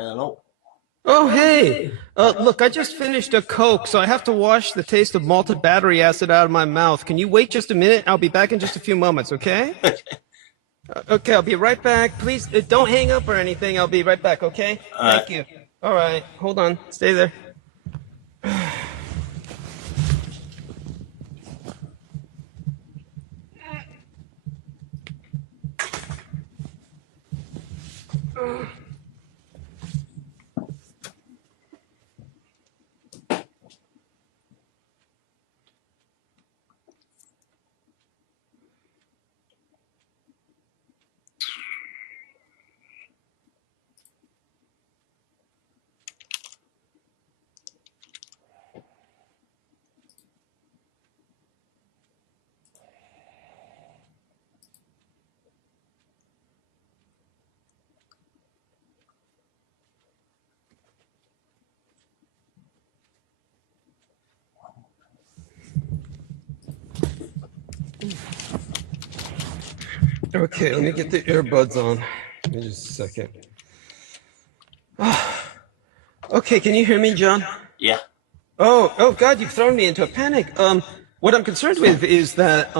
Hello. Oh, hey! Look, I just finished a Coke, so I have to wash the taste of malted battery acid out of my mouth. Can you wait just a minute? I'll be back in just a few moments, okay? Okay, I'll be right back. Please, don't hang up or anything. I'll be right back, okay? Alright. Thank you. All right, hold on. Stay there. Okay, let me get the earbuds on. Give me just a second. Okay, can you hear me, John? Yeah. Oh God, you've thrown me into a panic. What I'm concerned with is that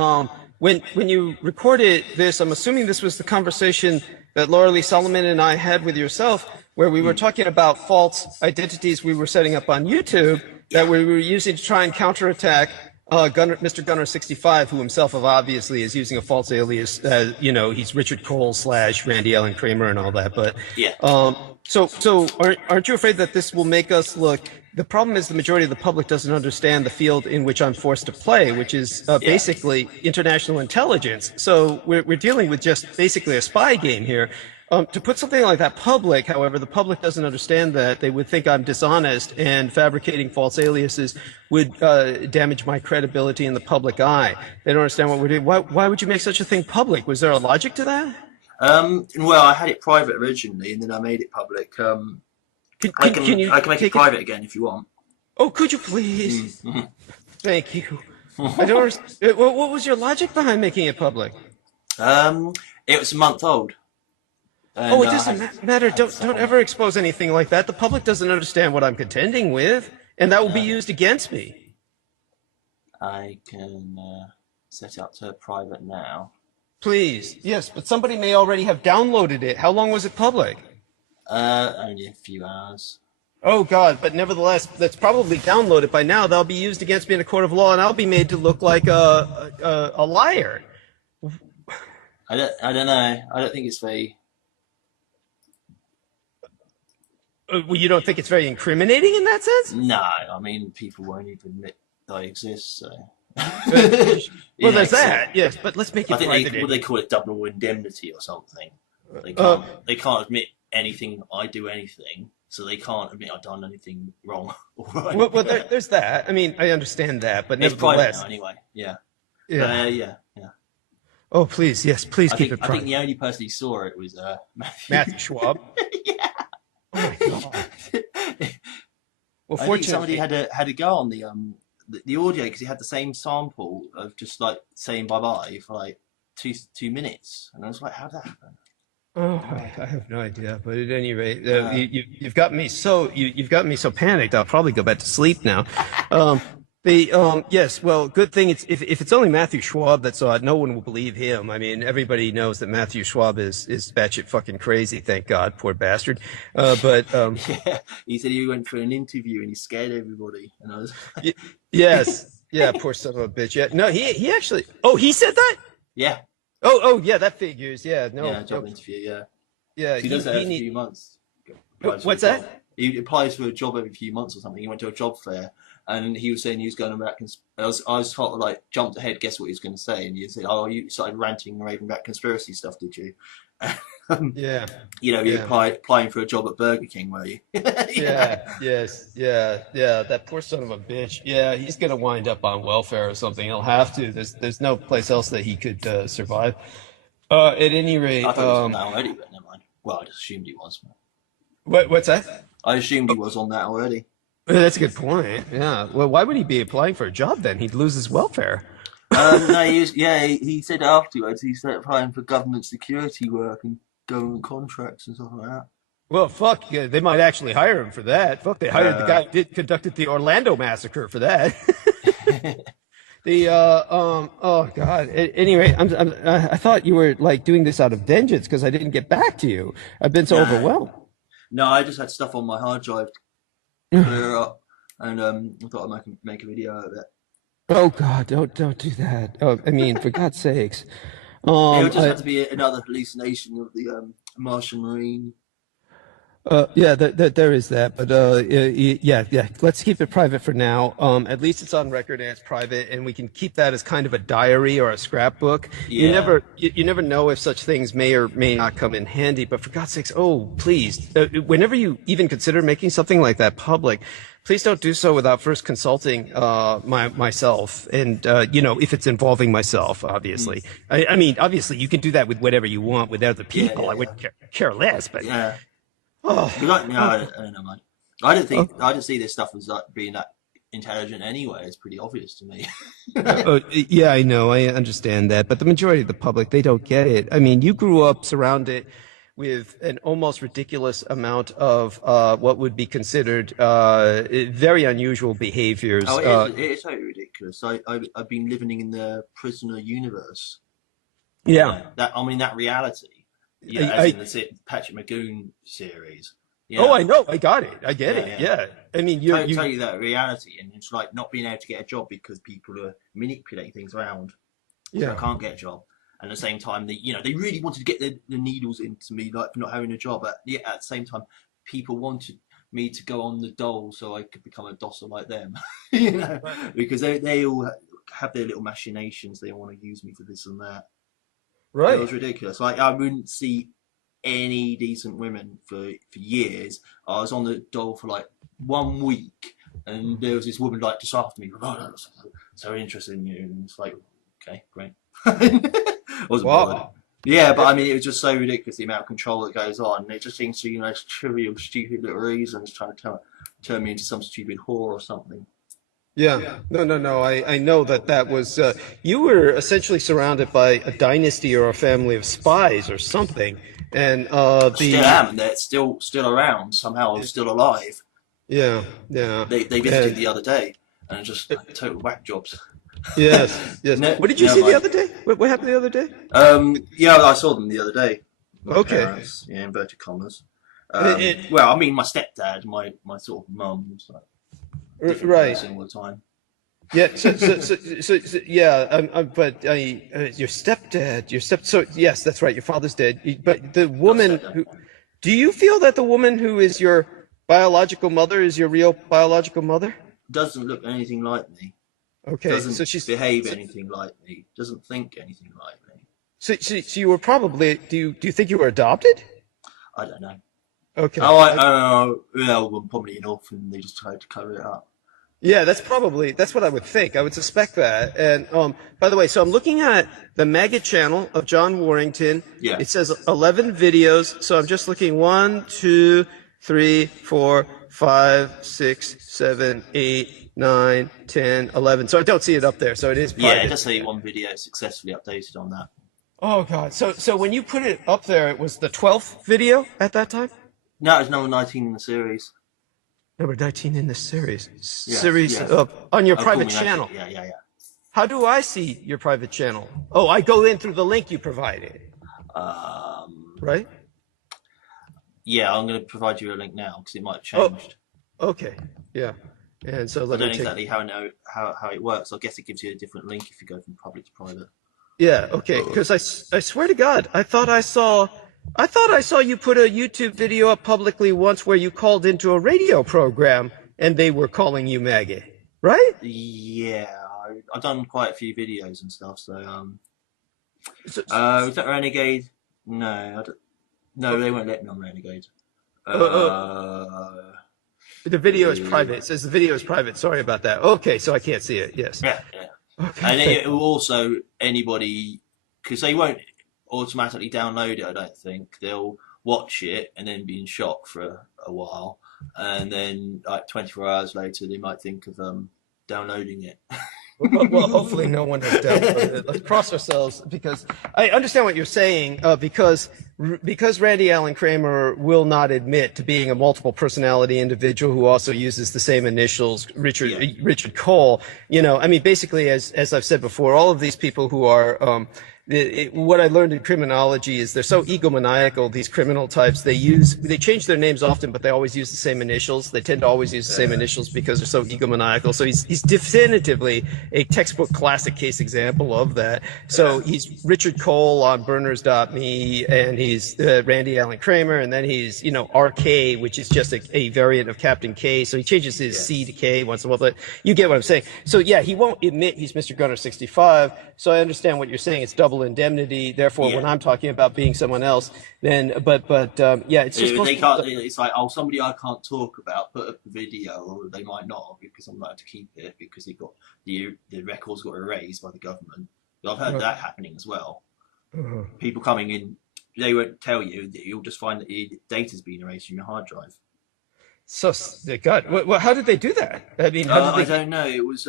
when you recorded this, I'm assuming this was the conversation that Laura Lee Solomon and I had with yourself, where we were talking about false identities we were setting up on YouTube that we were using to try and counterattack Mr. Gunner 65, who himself obviously is using a false alias. He's Richard Cole / Randy Allen Kramer and all that. But Yeah. so aren't you afraid that this will make us look? The problem is the majority of the public doesn't understand the field in which I'm forced to play, which is basically international intelligence. So we're dealing with just basically a spy game here. To put something like that public, however, the public doesn't understand that. They would think I'm dishonest, and fabricating false aliases would damage my credibility in the public eye. They don't understand what we're doing. Why would you make such a thing public? Was there a logic to that? Well, I had it private originally, and then I made it public. I can make it private again if you want. Oh, could you please? Thank you. I don't understand. What was your logic behind making it public? It was a month old. And, it doesn't matter. Don't ever expose anything like that. The public doesn't understand what I'm contending with, and that will be used against me. I can set it up to private now. Please. Yes, but somebody may already have downloaded it. How long was it public? Only a few hours. Oh, God, but nevertheless, that's probably downloaded by now. That'll be used against me in a court of law, and I'll be made to look like a liar. I don't know. I don't think it's very... Well, you don't think it's very incriminating in that sense? No, I mean, people won't even admit that I exist, so... Well, there's that, yes, but let's make it private. They call it double indemnity or something. They can't admit anything, I do anything, so they can't admit I've done anything wrong. Well, there's that. I mean, I understand that, but it's nevertheless... private now anyway, yeah. Yeah. Yeah. Oh, please, yes, please keep it private. I think the only person who saw it was Matthew Schwab. Yeah. Oh my God. Well, I think somebody had to go on the audio because he had the same sample of just like saying bye bye for like two minutes, and I was like, how'd that happen? Oh, I have no idea. But at any rate, you've got me so you've got me so panicked. I'll probably go back to sleep now. Yes, well, good thing if it's only Matthew Schwab that saw it, no one will believe him. I mean, everybody knows that Matthew Schwab is batshit fucking crazy. Thank God, poor bastard. Yeah, he said he went for an interview and he scared everybody, and I was yes, yeah, poor son of a bitch. Yeah, no, he actually. Oh, he said that. Yeah. Oh, yeah, that figures. Yeah, no. Yeah, job interview. Yeah. Yeah, he does that every few months. What's that? He applies for a job every few months or something. He went to a job fair. And he was saying he was going about. I was sort of like jumped ahead, guess what he was going to say, and he said, "Oh, you started ranting and raving about conspiracy stuff, did you?" Yeah. You applying for a job at Burger King, were you? Yeah. Yes. Yeah. That poor son of a bitch. Yeah, he's going to wind up on welfare or something. He'll have to. There's no place else that he could survive. At any rate, I thought he was on that already, but never mind. Well, I just assumed he was. What's that? I assumed he was on that already. That's a good point. Yeah. Well, why would he be applying for a job then? He'd lose his welfare. No, he said afterwards he started applying for government security work and government contracts and stuff like that. Well, fuck, yeah, they might actually hire him for that. Fuck, they hired the guy who conducted the Orlando massacre for that. Oh God. Anyway, I thought you were like doing this out of vengeance because I didn't get back to you. I've been so No, overwhelmed. no, I just had stuff on my hard drive to clear up, and I thought I'd make a video out of it. Oh God, don't do that. Oh, I mean, for God's sakes. It would just I, have to be another hallucination of the Martian Marine. Yeah, there is that, but yeah, yeah. Let's keep it private for now. At least it's on record and it's private, and we can keep that as kind of a diary or a scrapbook. Yeah, You never know if such things may or may not come in handy. But for God's sakes, oh please, whenever you even consider making something like that public, please don't do so without first consulting myself, and if it's involving myself, mm. obviously. I mean, obviously, you can do that with whatever you want with other Yeah, people. yeah, I yeah, wouldn't care less, but. yeah. Oh, Because no, oh, I don't know, man. I don't oh, think I just see this stuff as like being that intelligent anyway. It's pretty obvious to me. yeah, I know. I understand that. But the majority of the public, they don't get it. I mean, you grew up surrounded with an almost ridiculous amount of what would be considered very unusual behaviors. Oh, it is totally ridiculous. I've been living in the prisoner universe. Yeah. I mean that reality. Yeah, I, as I, in the Patrick Magoon series. oh, Yeah, I know. I got it. I get yeah, it. yeah. Yeah. I mean, Tell you that reality, and it's like not being able to get a job because people are manipulating things around, so I yeah. can't get a job. And at the same time, they really wanted to get the needles into me, like for not having a job. But yeah, at the same time, people wanted me to go on the dole so I could become a docile like them, Right. because they all have their little machinations. They want to use me for this and that. It Right. was ridiculous. Like I wouldn't see any decent women for years. I was on the dole for like 1 week, and there was this woman like just after me. Oh, that's so interested in you, and it's like, okay, great. I wasn't bothered. Wow. Yeah, but Yeah. I mean, it was just so ridiculous the amount of control that goes on. It just seems to be trivial, stupid little reasons trying to turn me into some stupid whore or something. Yeah. No, no, no. I know that was, you were essentially surrounded by a dynasty or a family of spies or something. And, I still am, and they're still around somehow. I'm still alive. yeah, yeah. They visited And, the other day, and just like, total whack jobs. yes, yes. No, What did you never see the mind. other day? What happened the other day? Yeah, I saw them the other day. My Okay. parents, yeah, inverted commas. It, Well, I mean, my stepdad, my sort of mum, was like different right. person all the time. Yeah. Yeah. But your stepdad, so yes, that's right. Your father's dead. But the Not woman stepdad. who, do you feel that the woman who is your biological mother is your real biological mother? Doesn't look anything like me. Okay. Doesn't behave anything like me. Doesn't think anything like me. So you were probably, do you think you were adopted? I don't know. Okay. Oh, I don't know. Well, I'm probably an orphan. They just tried to cover it up. Yeah, that's what I would think. I would suspect that. And by the way, so I'm looking at the Maggot channel of John Warrington. Yeah. It says 11 videos. So I'm just looking 1, 2, 3, 4, 5, 6, 7, 8, 9, 10, 11. So I don't see it up there. So it is Yeah, it private. does say one video successfully updated on that. Oh God. So when you put it up there, it was the 12th video at that time? No, it's number 19 in the series. Number 19 in this series. Yes, Series yes. on your Oh, cool, private me, channel. yeah, yeah, yeah. How do I see your private channel? Oh, I go in through the link you provided, Um, right? yeah, I'm going to provide you a link now because it might have Oh, changed. okay. Yeah. And so I let don't me know take. exactly how it works. I guess it gives you a different link if you go from public to private. Yeah, okay. Because I swear to God, I thought I saw you put a YouTube video up publicly once where you called into a radio program and they were calling you Maggot, right? Yeah, I've done quite a few videos and stuff. So, So, was that Renegade? No, I don't, no, they won't let me on Renegade. uh, uh, Uh, the video is private. It says the video is private. Sorry about that. Okay, so I can't see it. Yes. yeah, yeah. And Okay. it will also anybody because they won't automatically download it. I don't think they'll watch it and then be in shock for a while, and then like 24 hours later they might think of downloading it. Well, hopefully no one has dealt with it. Let's cross ourselves because I understand what you're saying. Because Randy Allen Kramer will not admit to being a multiple personality individual who also uses the same initials, Richard Cole. I mean, basically, as I've said before, all of these people who are what I learned in criminology is they're so egomaniacal, these criminal types. They change their names often, but they always use the same initials. They tend to always use the same initials because they're so egomaniacal. So he's definitively a textbook classic case example of that. So he's Richard Cole on burners.me, and he's Randy Allen Kramer, and then he's, RK, which is just a variant of Captain K. So he changes his C to K once in a while, but you get what I'm saying. So yeah, he won't admit he's Mr. Gunner 65. So I understand what you're saying. It's double indemnity. Therefore, when I'm talking about being someone else, then, it's just they can't. It's like, somebody I can't talk about put up a video, or they might not because I'm allowed to keep it because it got the records got erased by the government. I've heard that happening as well. People coming in, they won't tell you that you'll just find that the data's been erased from your hard drive. So, God, well, how did they do that? I mean, I don't know. It was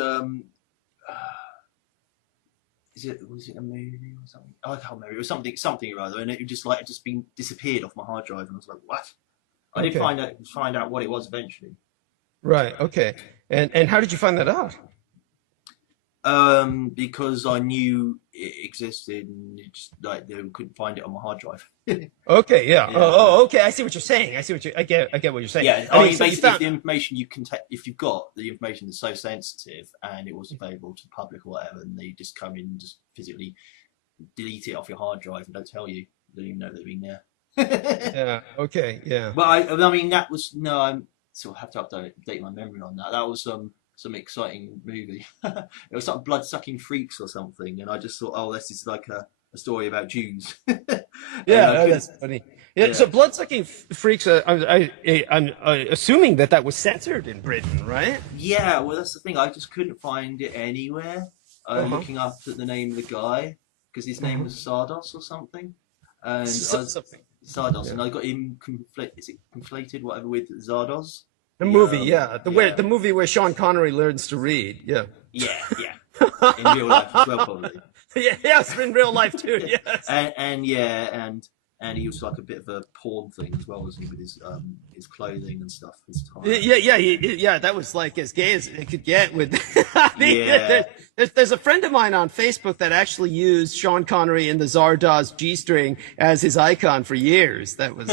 was it a movie or something? I can't remember. It was something or other, and it just been disappeared off my hard drive, and I was like, what? I did find out what it was eventually. Right. Okay. And how did you find that out? Because I knew it existed, and it just they couldn't find it on my hard drive. Okay, yeah. Oh, okay. I see what you're saying. I get what you're saying. Yeah, I mean, basically, the information if you've got the information that's so sensitive and it was available to the public or whatever, and they just come in and just physically delete it off your hard drive and don't tell you, they don't even know they've been there. Yeah. Okay. Yeah. But I mean, that was I'm sort of have to update my memory on that. That was some exciting movie. It was something Blood-Sucking Freaks or something, and I just thought, this is like a story about Jews. That's funny. Yeah. So Blood-Sucking Freaks, I'm assuming that was censored in Britain, right? Yeah, well, that's the thing. I just couldn't find it anywhere. Looking up at the name of the guy, because his name was Sardos or something. And Sardos, and I got him conflated, whatever, with Zardoz. The movie, the movie where Sean Connery learns to read, yeah. In real life as well, probably. Yes, in real life too. Yes. And he was like a bit of a porn thing as well, wasn't he, with his clothing and stuff. That was like as gay as it could get. With there's a friend of mine on Facebook that actually used Sean Connery in the Zardoz G-string as his icon for years. That was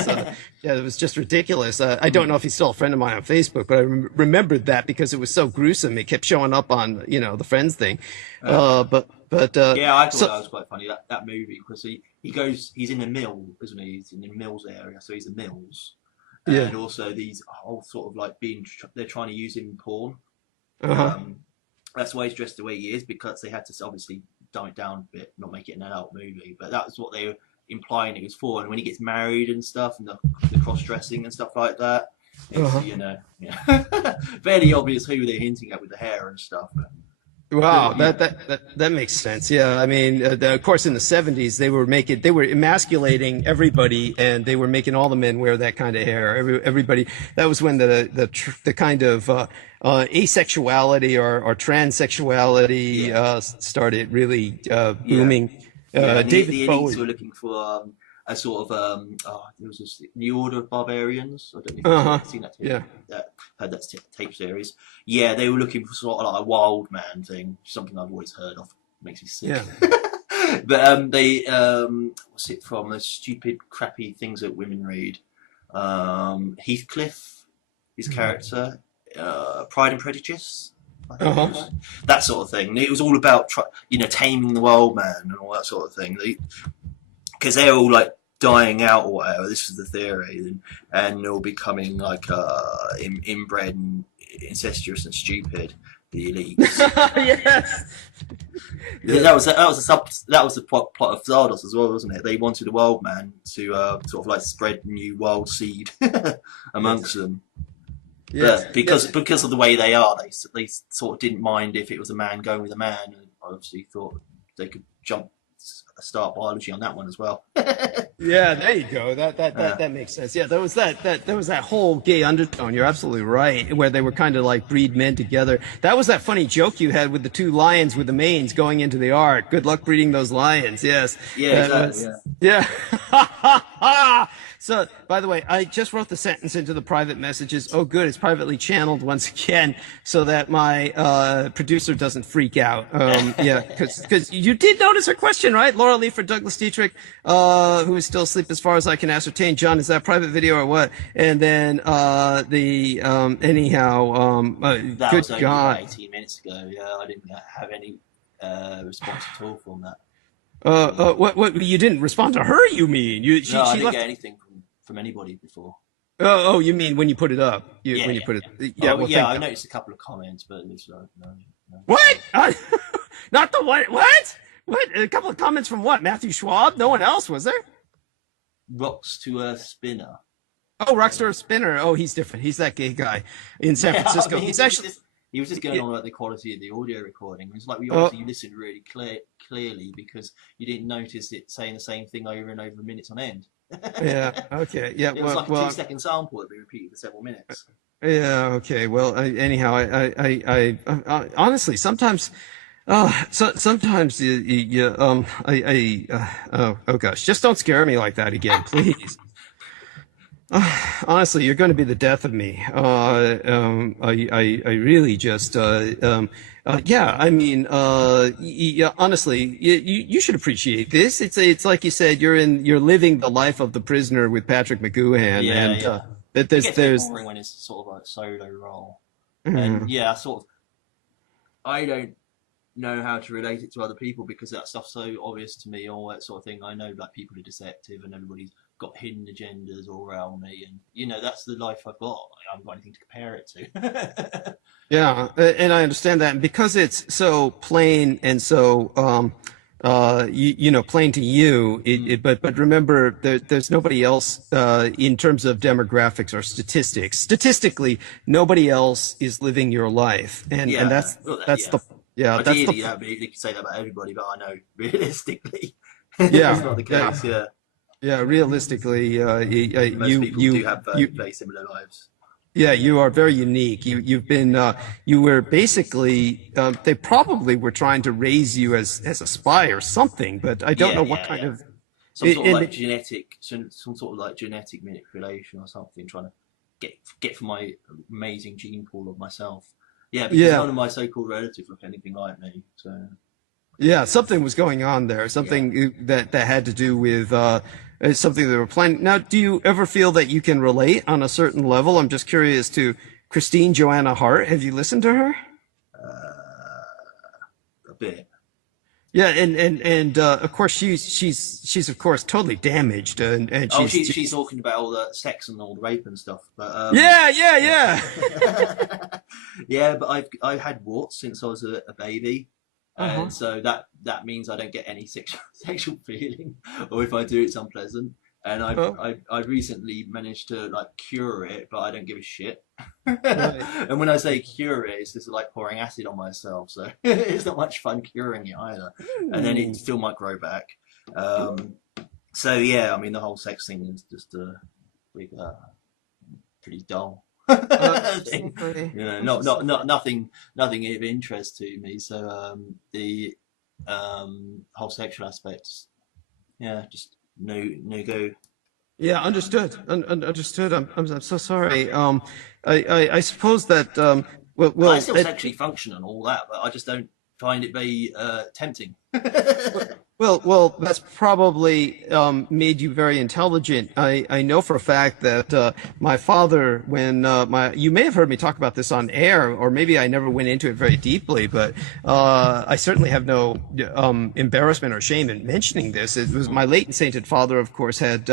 it was just ridiculous. I don't know if he's still a friend of mine on Facebook, but I remembered that because it was so gruesome. It kept showing up on the Friends thing. I thought that was quite funny, that movie, because he's in the mill, isn't he? He's in the Mills area, so he's in Mills. And also these whole sort of like they're trying to use him in porn. That's why he's dressed the way he is, because they had to obviously dumb it down a bit, not make it an adult movie. But that was what they were implying it was for. And when he gets married and stuff, and the cross-dressing and stuff like that, it's, fairly obvious who they're hinting at with the hair and stuff. Wow, that makes sense. Yeah, I mean, of course, in the 70s, they were emasculating everybody, and they were making all the men wear that kind of hair. Everybody. That was when the kind of asexuality or transsexuality started really booming. The elites were looking for a sort of there was this New Order of Barbarians. I don't know if you've seen that. Heard that tape series. Yeah, they were looking for sort of like a wild man thing, something I've always heard of. Makes me sick. Yeah. But they what's it from? Those stupid, crappy things that women read. Heathcliff, his character, Pride and Prejudice. That sort of thing. It was all about taming the wild man and all that sort of thing. Because they're all like dying out or whatever. This is the theory, and they're all becoming like inbred and incestuous and stupid. The elites. Yes. That was the plot of Zardos as well, wasn't it? They wanted a wild man to sort of like spread new wild seed amongst them. Yes. But because of the way they are, they sort of didn't mind if it was a man going with a man, and obviously thought they could jump start biology on that one as well. Yeah, there you go. That makes sense. Yeah, there was that whole gay undertone. You're absolutely right, where they were kind of like breed men together. That was that funny joke you had with the two lions with the manes going into the ark. Good luck breeding those lions. Yes. Yeah, exactly. Yeah. So, by the way, I just wrote the sentence into the private messages. Oh, good, it's privately channeled once again, so that my producer doesn't freak out. Yeah, because you did notice her question, right? Laura Lee for Douglas Dietrich, who is still asleep as far as I can ascertain. John, is that private video or what? And then that good was only God. 18 minutes ago. Yeah, I didn't have any response at all from that. What? You didn't respond to her? You mean she No, I didn't left? get anything from anybody before. Oh, you mean when you put it up? Put it? Yeah. Oh, Well, yeah, I noticed a couple of comments, but at least no. What? Not the what? What? What? A couple of comments from what? Matthew Schwab? No one else, was there? Rocks to Earth Spinner. Oh, Rockstar Spinner. Oh, he's different. He's that gay guy in San Francisco. I mean, He's actually. He was just going on about the quality of the audio recording. It's like you listened really clearly because you didn't notice it saying the same thing over and over minutes on end. Yeah. Okay. Yeah. It was like a 2-second sample that we repeated for several minutes. Yeah. Okay. Well. Anyhow, I honestly sometimes. Sometimes oh gosh, just don't scare me like that again, please. Honestly, you're going to be the death of me. I really just, yeah. I mean, yeah. Honestly, you should appreciate this. It's like you said, you're living the life of the prisoner with Patrick McGoohan, Yeah. That It gets boring when it's sort of like solo role, and yeah, I don't know how to relate it to other people because that stuff's so obvious to me, all that sort of thing. I know that people are deceptive and everybody's got hidden agendas all around me, and that's the life I've got. I haven't got anything to compare it to. Yeah, and I understand that, and because it's so plain and so plain to you. But remember, there's nobody else in terms of demographics or statistics. Statistically, nobody else is living your life, and that's the. Yeah, ideally, you could say that about everybody, but I know realistically, yeah, that's not the case. Yeah, realistically, most people do have very similar lives. Yeah, you are very unique. You were basically, they probably were trying to raise you as a spy or something, but I don't know what kind of some sort of genetic manipulation or something, trying to get from my amazing gene pool of myself. Yeah, because none of my so-called relatives look anything like me. So yeah, something was going on there. Something that had to do with something they were planning. Now, do you ever feel that you can relate on a certain level? I'm just curious to Christine Joanna Hart. Have you listened to her? A bit. Yeah, and of course she's of course totally damaged, and she's talking about all the sex and all the rape and stuff. But yeah. Yeah, but I've had warts since I was a baby. And so that means I don't get any sexual feeling, or if I do, it's unpleasant. And I recently managed to cure it, but I don't give a shit. Right. And when I say cure it, it's just like pouring acid on myself, so it's not much fun curing it either. And then it still might grow back. So yeah, I mean the whole sex thing is just pretty dull. Nothing of interest to me. So the whole sexual aspects, just no go. Yeah, understood. Understood. I'm so sorry. I suppose that well, I still sexually function and all that, but I just don't find it very tempting. Well, that's probably made you very intelligent. I know for a fact that my father, when you may have heard me talk about this on air, or maybe I never went into it very deeply, but I certainly have no embarrassment or shame in mentioning this. It was my late and sainted father, of course, had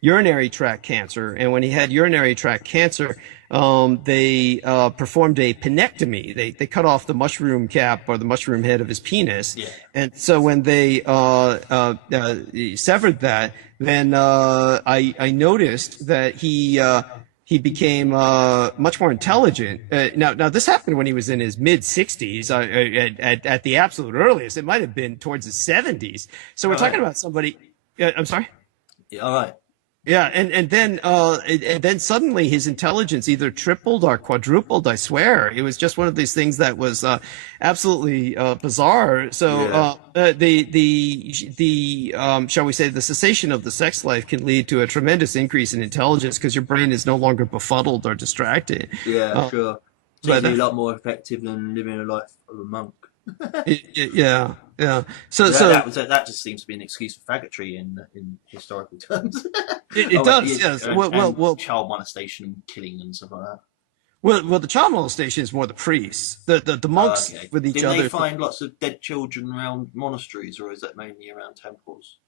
urinary tract cancer, and when he had urinary tract cancer, they performed a penectomy. They cut off the mushroom cap or the mushroom head of his penis, and so when they severed that, then I noticed that he he became much more intelligent. Now this happened when he was in his mid 60s, at the absolute earliest. It might have been towards his 70s. So we're All talking right. about somebody. I'm sorry. Yeah, all right. Yeah, and then suddenly his intelligence either tripled or quadrupled. I swear, it was just one of these things that was absolutely bizarre. So Yeah. shall we say, the cessation of the sex life can lead to a tremendous increase in intelligence because your brain is no longer befuddled or distracted. Yeah, Uh, sure. Seems but to be a lot more effective than living a life of a monk. yeah, yeah. So That, so that just seems to be an excuse for faggotry in historical terms. it Oh, right, does. yeah, Yes. Well, child molestation and killing and stuff like that. well. The child molestation is more the priests. The monks Okay. with each Didn't they other. find lots of dead children around monasteries, or is that mainly around temples?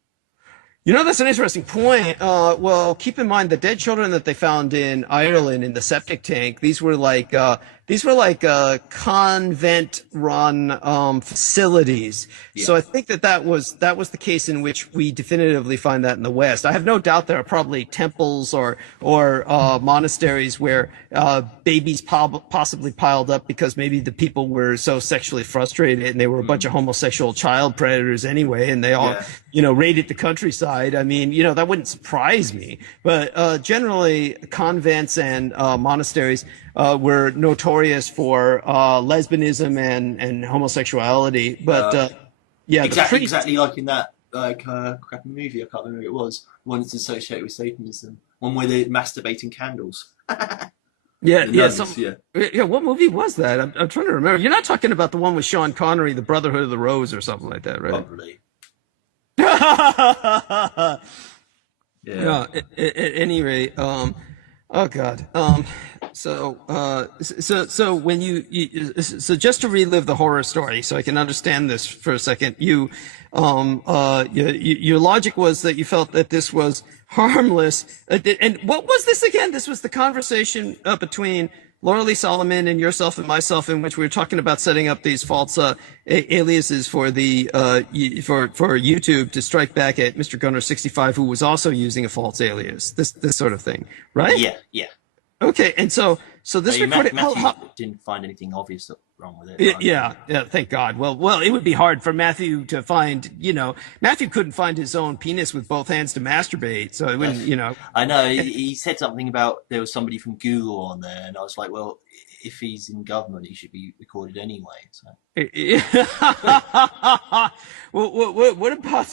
You know, that's an interesting point. Well, keep in mind the dead children that they found in Ireland in the septic tank. These were like convent-run facilities. Yeah. So I think that was the case in which we definitively find that in the West. I have no doubt there are probably temples or monasteries where babies possibly piled up because maybe the people were so sexually frustrated and they were a bunch of homosexual child predators anyway, and they all Yeah. raided the countryside. I mean, that wouldn't surprise me. But generally, convents and monasteries were notorious for lesbianism and homosexuality. But yeah, the Exactly, priests. exactly like in that crappy movie. I can't remember who it was. One that's associated with Satanism. One where they're masturbating candles. Yeah, The yeah, nuns, yeah, yeah. What movie was that? I'm trying to remember. You're not talking about the one with Sean Connery, The Brotherhood of the Rose, or something like that, right? probably. Yeah. Yeah. At any rate, oh God. So when so just to relive the horror story, so I can understand this for a second, your logic was that you felt that this was harmless. And what was this again? This was the conversation between Laura Lee Solomon and yourself and myself, in which we were talking about setting up these false aliases for the for YouTube to strike back at Mr. Gunner 65, who was also using a false alias. This sort of thing, right? Yeah, yeah. Okay, and so this recording. Matthew didn't find anything obvious wrong with it. Right? Yeah, thank God. Well, it would be hard for Matthew to find. Matthew couldn't find his own penis with both hands to masturbate, so it wouldn't. I know he said something about there was somebody from Google on there, and I was like, well, if he's in government, he should be recorded anyway. So. Well, what about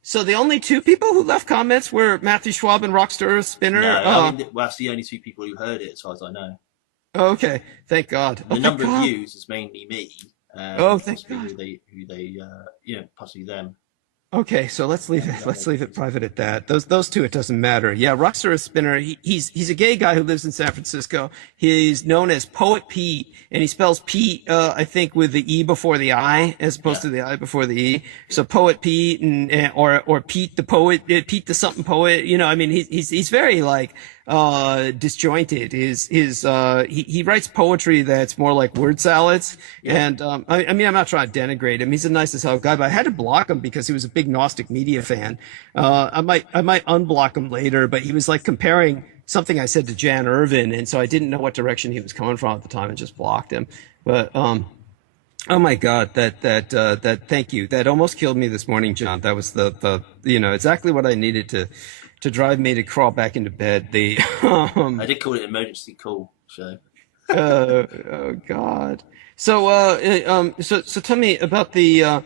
so the only two people who left comments were Matthew Schwab and Rockstar Spinner? No, I mean, well, that's the only two people who heard it, as far as I know. Okay, thank God. The number of views is mainly me. Thank God. Who they, possibly them. Okay, so let's leave it private at that. Those two, it doesn't matter. Yeah, Rockstar Spinner. He's a gay guy who lives in San Francisco. He's known as Poet Pete, and he spells Pete, I think, with the E before the I, as opposed to the I before the E. So Poet Pete or Pete the Poet, Pete the something poet. I mean, he's very like disjointed. He writes poetry that's more like word salads. Yeah. And I mean, I'm not trying to denigrate him. He's a nice as hell guy, but I had to block him because he was a big Gnostic Media fan. I might unblock him later, but he was like comparing something I said to Jan Irvin, and so I didn't know what direction he was coming from at the time and just blocked him. But oh my God, that thank you. That almost killed me this morning, John. That was the exactly what I needed to drive me to crawl back into bed. I did call it emergency call, so. Oh God. So so tell me about the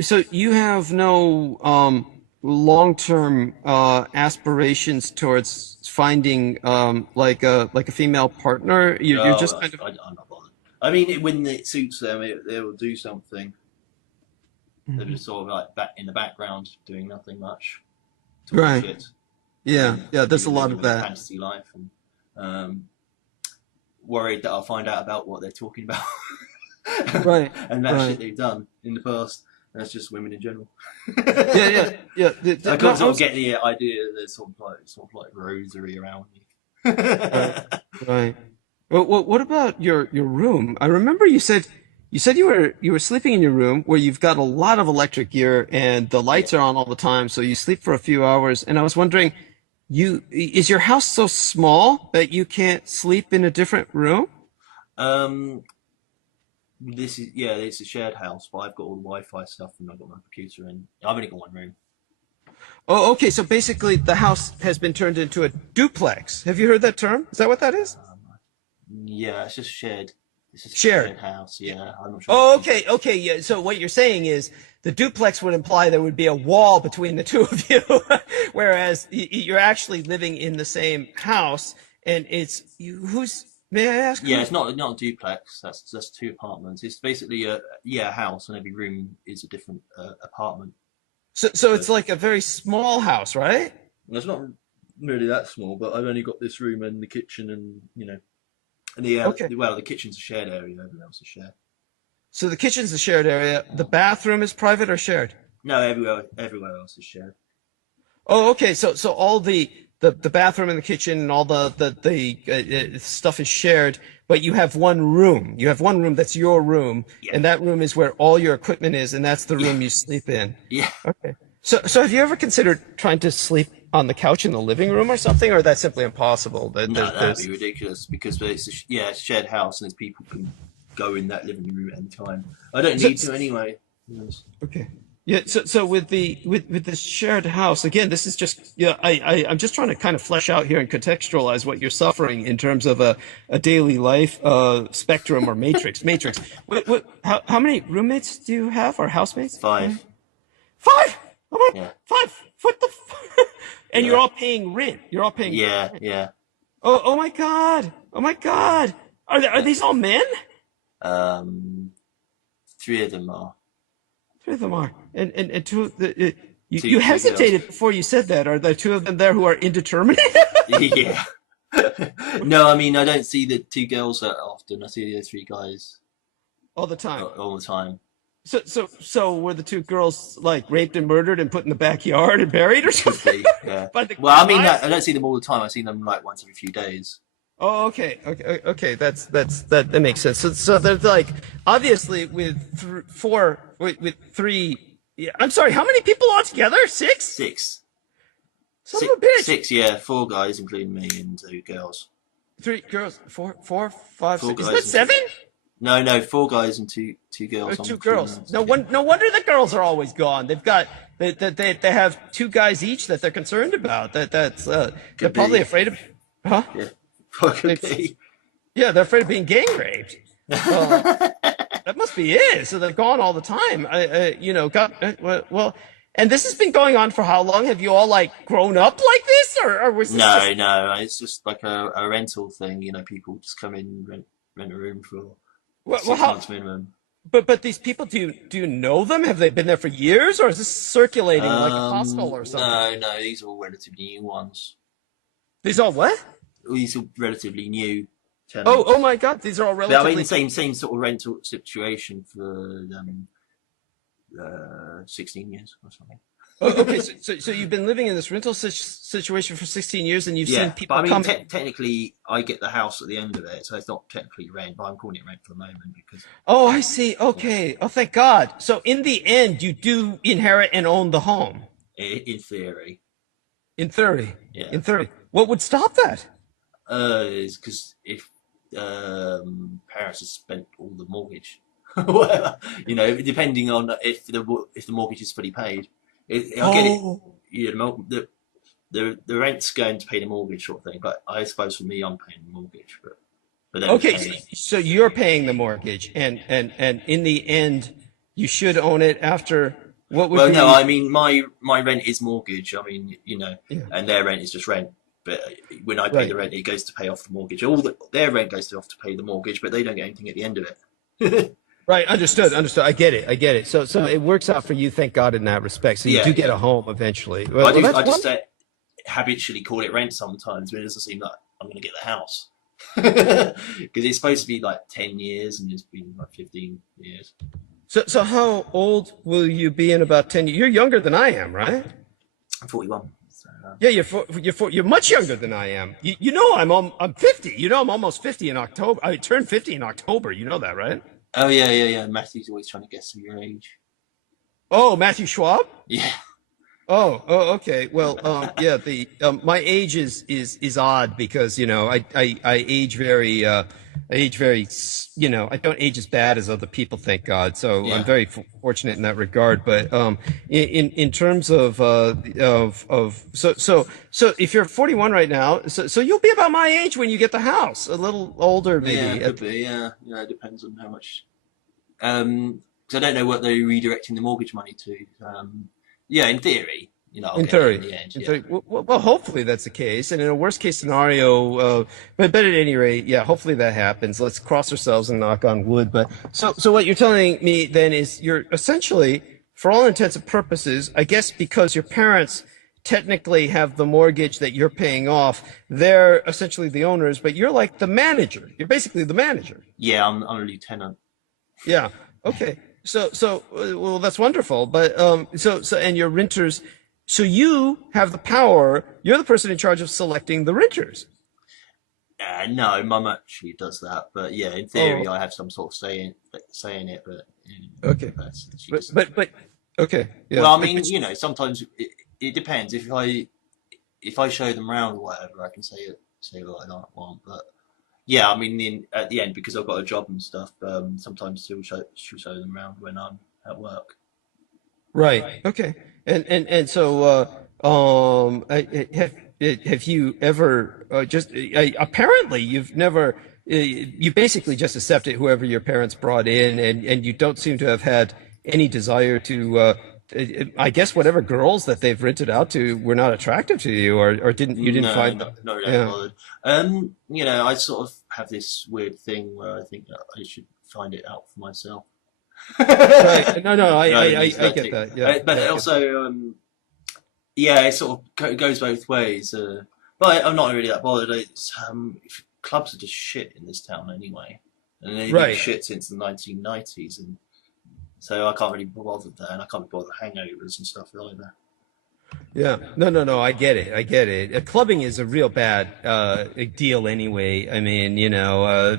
so you have no long-term aspirations towards finding like a female partner. You're just kind of. I'm not bothered. I mean, when it suits them, they will do something. They're just sort of like back in the background, doing nothing much. Right. Shit. Yeah. There's a lot of that. Fantasy life, and worried that I'll find out about what they're talking about. Right. And that shit they've done in the past. That's just women in general. Yeah. I can't sort of get the idea that there's sort of like rosary around me. Right. Well, what about your room? I remember you said you were sleeping in your room where you've got a lot of electric gear and the lights are on all the time, so you sleep for a few hours. And I was wondering, is your house so small that you can't sleep in a different room? Um, it's a shared house, but I've got all the Wi-Fi stuff and I've got my computer and I've only got one room. Oh, okay. So basically, the house has been turned into a duplex. Have you heard that term? Is that what that is? Yeah, it's just shared. It's just a Shared. shared house. Yeah, I'm not sure. Oh, okay, okay. Yeah. So what you're saying is the duplex would imply there would be a wall between the two of you, whereas you're actually living in the same house, and it's you. Who's may I ask Yeah, who? it's not a duplex. That's two apartments. It's basically a house, and every room is a different apartment. So So it's like a very small house, right? it's not really that small, but I've only got this room and the kitchen, and and Okay. the kitchen's a shared area. Everything else is shared. So the kitchen's a shared area. The bathroom is private or shared? No, everywhere else is shared. Oh, okay. So all the bathroom and the kitchen and all the stuff is shared, but you have one room. You have one room that's your room, Yeah, and that room is where all your equipment is, and that's the yeah, room you sleep in. yeah. Okay. So have you ever considered trying to sleep on the couch in the living room or something, or that's simply impossible? No, that'd There's be ridiculous because it's a shared house and people can go in that living room at any time. I don't so, need to anyway. Yes. okay. Yeah, so with the shared house, again, this is just yeah, I'm just trying to kind of flesh out here and contextualize what you're suffering in terms of a daily life spectrum or matrix. How many roommates do you have or housemates? Five. Five. Oh my, Yeah, five. What the? And you're yeah, all paying rent. You're all paying yeah, rent. yeah. Oh my God. Oh my God. Are these all men? Um, Three of them are. Three of them are. And two of the you Two girls. hesitated before you said that. Are there two of them there who are indeterminate? Yeah. No, I mean I don't see the two girls that often. I see the three guys All the time. all the time. So were the two girls like raped and murdered and put in the backyard and buried or Could something? be. Yeah. By the Well, I mean guys? I don't see them all the time. I see them like once every few days. Oh, okay. That makes sense. So there's like obviously with three. Yeah, I'm sorry. How many people altogether? Six? Six. Son of a bitch. Six, yeah, four guys, including me, and two girls. Three girls. Four, five, Four six. Is that guys and two. seven? No, four guys and two Or girls. I'm two including girls. those. No Yeah, one. No wonder the girls are always gone. They have two guys each that they're concerned about. They're could probably be. afraid of. Huh? Yeah, could It's, be. yeah, they're afraid of being gang raped. That must be it. So they're gone all the time. And this has been going on for how long? Have you all like grown up like this, or was this just? No, it's just like a rental thing. People just come in, rent a room for Well, six how? months minimum. But these people, do you know them? Have they been there for years, or is this circulating like a hostel or something? No, these are all relatively new ones. These all what? These are relatively new Oh tenants. my God, these are all But I mean, relatively. the same sort of rental situation for 16 years or something. Oh, okay, so you've been living in this rental situation for 16 years, and you've seen Yeah, but I people mean, come. technically, I get the house at the end of it, so it's not technically rent, but I'm calling it rent for the moment because, Oh, I see. yeah, Okay. Oh, thank God. So in the end, you do inherit and own the home. in theory, In theory. yeah, In theory. What would stop that? is because if parents have spent all the mortgage, whatever, depending on if the mortgage is fully paid, I get it. Oh. The rent's going to pay the mortgage sort of thing, but I suppose for me, I'm paying the mortgage, but they don't Okay. pay me. So you're paying the mortgage, and in the end, you should own it after what would Well, no, be. I mean my rent is mortgage. I mean, Yeah. and their rent is just rent. But when I pay Right. the rent, it goes to pay off the mortgage. Their rent goes off to pay the mortgage, but they don't get anything at the end of it. Right. Understood. I get it. So it works out for you, thank God, in that respect. So you Yeah, do get yeah. a home eventually. I do. That's I just wonderful. habitually call it rent sometimes, but it doesn't seem like I'm going to get the house because it's supposed to be like 10 years, and it's been like 15 years. So how old will you be in about 10 years? You're younger than I am, right? I'm 41. So, Yeah, you're much younger than I am. I'm 50. I'm almost 50 in October. I turned 50 in October. You know that, right? oh yeah. Matthew's always trying to guess your age. Oh, Matthew Schwab? Yeah, Okay. Well, yeah, the my age is odd because I age very I don't age as bad as other people, thank God. So I'm Yeah. very fortunate in that regard. But in terms of so if you're 41 right now, so you'll be about my age when you get the house, a little older Yeah, maybe. could be. Yeah, it depends on how much. Because I don't know what they're redirecting the mortgage money to. Yeah, in theory, I'll In get it in theory, the end. in Yeah. theory, well, hopefully that's the case. And in a worst case scenario, but at any rate, yeah, hopefully that happens. Let's cross ourselves and knock on wood. But so what you're telling me then is you're essentially, for all intents and purposes, I guess because your parents technically have the mortgage that you're paying off, they're essentially the owners, but you're like the manager. You're basically the manager. Yeah, I'm a lieutenant. Yeah. Okay. Well, that's wonderful. But and your renters, so you have the power. You're the person in charge of selecting the renters. No, mum actually does that, but yeah, in theory, Oh, I have some sort of say in it, but okay. she But doesn't. but okay. Yeah. Well, I But mean, sometimes it depends. If I show them around or whatever, I can say what I don't want. But yeah, I mean, at the end, because I've got a job and stuff, sometimes she'll show them around when I'm at work. right. Okay. And so have you ever just apparently you've never you basically just accepted whoever your parents brought in, and you don't seem to have had any desire to I guess whatever girls that they've rented out to were not attractive to you, or didn't No, find not really yeah. bothered. I sort of have this weird thing where I think that I should find it out for myself. Right. No, no, No, I get that. Yeah, but yeah, I get that. also, yeah, it sort of goes both ways. But I'm not really that bothered. Clubs are just shit in this town anyway, and they've been Right. shit since the 1990s, and so I can't really be bothered there, and I can't be bothered hangovers and stuff either. Yeah. No, no, no. I get it. I get it. Clubbing is a real bad deal anyway. I mean,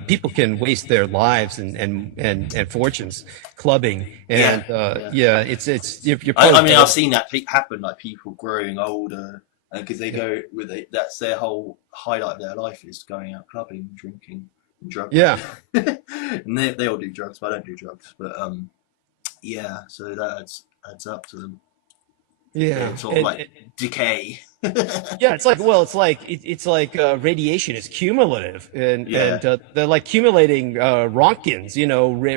people can waste their lives and fortunes clubbing, Yeah, and yeah. yeah, it's you're I probably mean, better. I've seen that happen, like people growing older, because they Yeah. go with it. That's their whole highlight of their life is going out clubbing, drinking, and drugs. Yeah. And they all do drugs, but I don't do drugs. But yeah, so that adds up to them. Yeah. They sort of like decay. Yeah, it's like it's like radiation is cumulative, Yeah, and they're like accumulating Rontgens,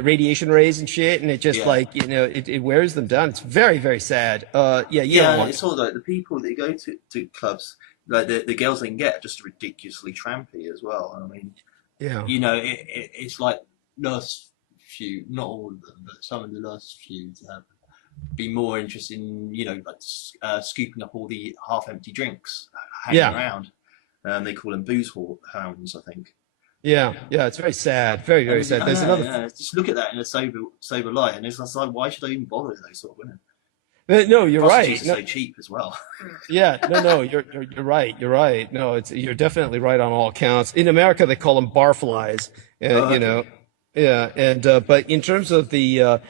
radiation rays and shit, and it just yeah, like it wears them down. It's very very sad. Yeah, you don't yeah. want. It's all like the people that go to clubs, like the girls they can get, are just ridiculously trampy as well. I mean, Yeah, it's like last few, not all of them, but some of the last few have been more interested in, like scooping up all the half-empty drinks hanging yeah, around. They call them booze hounds, I think. yeah, yeah. It's very sad, very very sad. I There's know, another. yeah. Just look at that in a sober light, and it's just like, why should I even bother with those sort of women? No, you're right. Prostitutes are No, so cheap as well. yeah, no, no, you're right. You're right. No, you're definitely right on all counts. In America, they call them barflies, Oh, and okay. yeah, and but in terms of once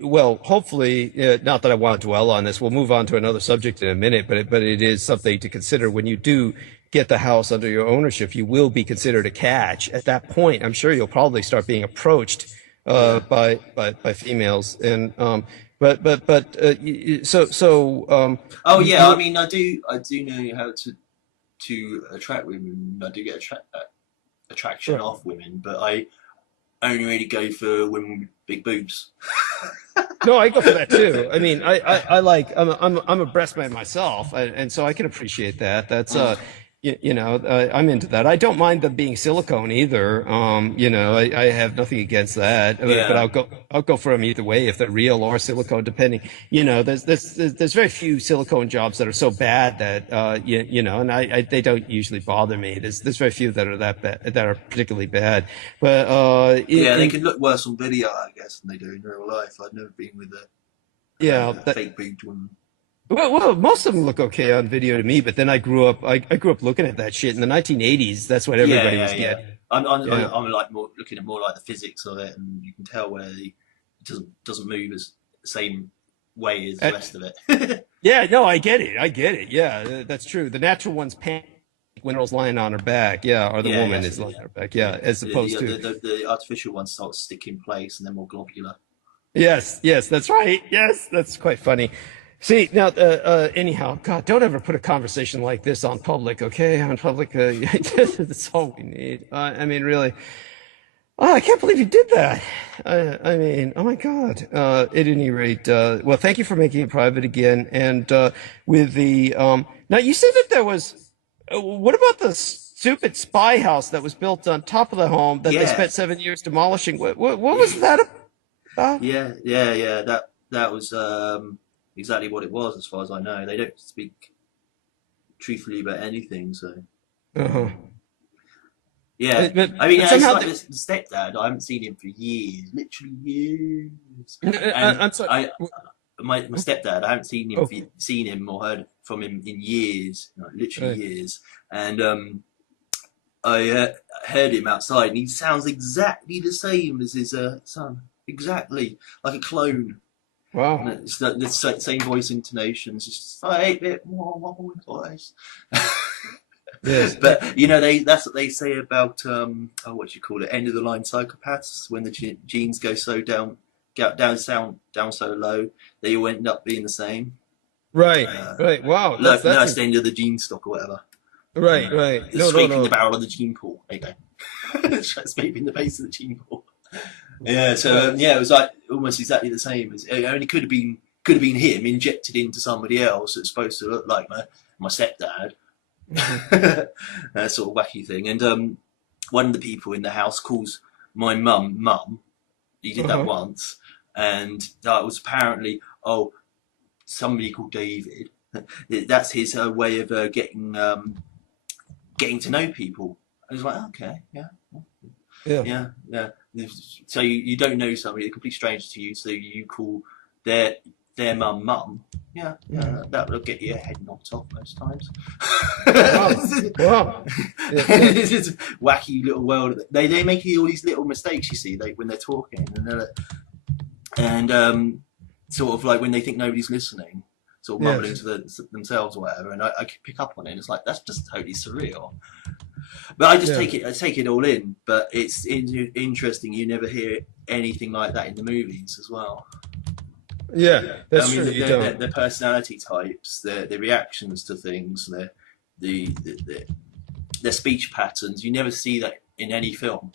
well, hopefully, not that I want to dwell on this. We'll move on to another subject in a minute, but it is something to consider when you do get the house under your ownership. You will be considered a catch at that point. I'm sure you'll probably start being approached Yeah. by females, and Oh yeah. I you mean, I do know how to attract women. I do get attraction right. off women, but I only really go for women with big boobs. No, I go for that too. I mean, I like I'm a breast man myself, and so I can appreciate that. That's Mm. I'm into that. I don't mind them being silicone either. I have nothing against that, but Yeah. I'll go for them either way if they're real or silicone, depending. There's very few silicone jobs that are so bad that and I they don't usually bother me. There's very few that are that bad, that are particularly bad. But Yeah, they can look worse on video, I guess, than they do in real life. I've never been with yeah, a that, fake boobed woman. well, most of them look okay on video to me, but then I grew up looking at that shit in the 1980s. That's what Yeah, everybody yeah, was yeah. getting. Yeah. I'm like looking at more like the physics of it, and you can tell where it doesn't move as the same way as the rest of it. Yeah, no, I get it. I get it. Yeah, that's true. The natural one's panic when girl's lying on her back. Yeah, or the Yeah, woman yes, is lying yeah. on her back. Yeah, as opposed to The artificial ones sort of stick in place and they're more globular. yes, yes, that's right. Yes, that's quite funny. See, now, anyhow, God, don't ever put a conversation like this on public, okay? On public, that's all we need. I mean, really. Oh, I can't believe you did that. I mean, oh my God. At any rate, well, thank you for making it private again. And with the now you said that there was. What about the stupid spy house that was built on top of the home that they Yeah, spent 7 years demolishing? What was that about? yeah. That was exactly what it was, as far as I know. They don't speak truthfully about anything, so. Uh-huh. Yeah, I mean, But it's somehow, like this stepdad. I haven't seen him for years, literally years. I'm And sorry. my stepdad, I haven't Oh, seen him or heard from him in years, like, literally right. years. And I heard him outside, and he sounds exactly the same as his son, exactly like a clone. And Wow. it's the same voice intonations, just a bit more voice. Yes. But that's what they say about what do you call it, end of the line psychopaths, when the genes go so down so low, they all end up being the same. Right. uh, Right. Wow. That's lowest end of the gene stock or whatever. right. Right. No. No. Scraping the No. barrel of the gene pool, there you go. Scraping the base of the gene pool. Yeah, so yeah, it was like almost exactly the same. It only could have been him injected into somebody else that's supposed to look like my stepdad. That sort of wacky thing. And one of the people in the house calls my mum. He did that Uh-huh. once, and it was apparently somebody called David. That's his way of getting to know people. I was like, okay, yeah, Yeah. yeah. So you don't know somebody, a complete stranger to you, so you call their mum. Yeah, Mhm. that will get you a head knocked off most times. Wow. Wow. Yeah. Yeah. It's just wacky little world. They make all these little mistakes, you see, when they're talking, and sort of like when they think nobody's listening, sort of mumbling Yes. to themselves or whatever, and I could pick up on it. And it's like that's just totally surreal. But I just Yeah. take it all in. But it's interesting. You never hear anything like that in the movies as well. Yeah. I That's mean, true. You don't. the personality types, the reactions to things, the their speech patterns. You never see that in any film,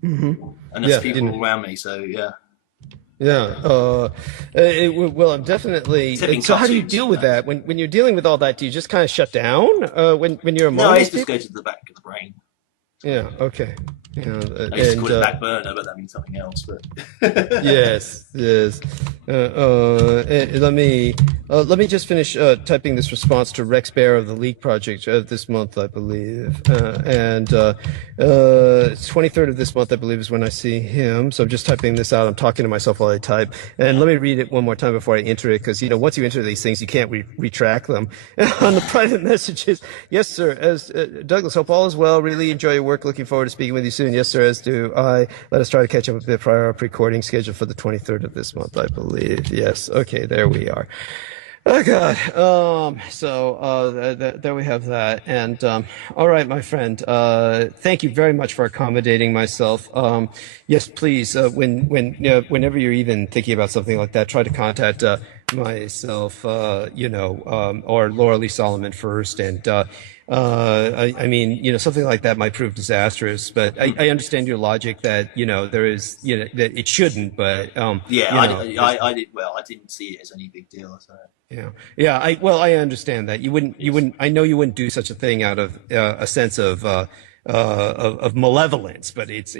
Hmm. and there's Yeah. people all around me. So yeah, Yeah. Well, I'm definitely. except in So, how do you cartoons. deal with that when you're dealing with all that? Do you just kind of shut down when you're No, among I these just people? go to the back of the brain. Yeah. Okay. Yeah. I used to And call it back burner, but that means something else. But yes. Yes. Let me just finish typing this response to Rex Bear of the Leak Project this month, I believe, and it's 23rd of this month, I believe, is when I see him. So I'm just typing this out. I'm talking to myself while I type, and let me read it one more time before I enter it, because once you enter these things, you can't retract them. On the private messages, yes, sir. As Douglas, hope all is well. Really enjoy your work. Looking forward to speaking with you soon. Yes, sir. As do I. Let us try to catch up a bit prior our recording schedule for the 23rd of this month, I believe. Yes. Okay. There we are. Oh God. There we have that. And all right, my friend. Thank you very much for accommodating myself. Yes, please. Whenever you're even thinking about something like that, try to contact myself. Or Laura Lee Solomon first. And I mean, something like that might prove disastrous. But I understand your logic that there is that it shouldn't. But yeah, I did well. I didn't see it as any big deal. So. yeah, yeah. I understand that you wouldn't. You Yes. wouldn't. I know you wouldn't do such a thing out of a sense of malevolence, but it's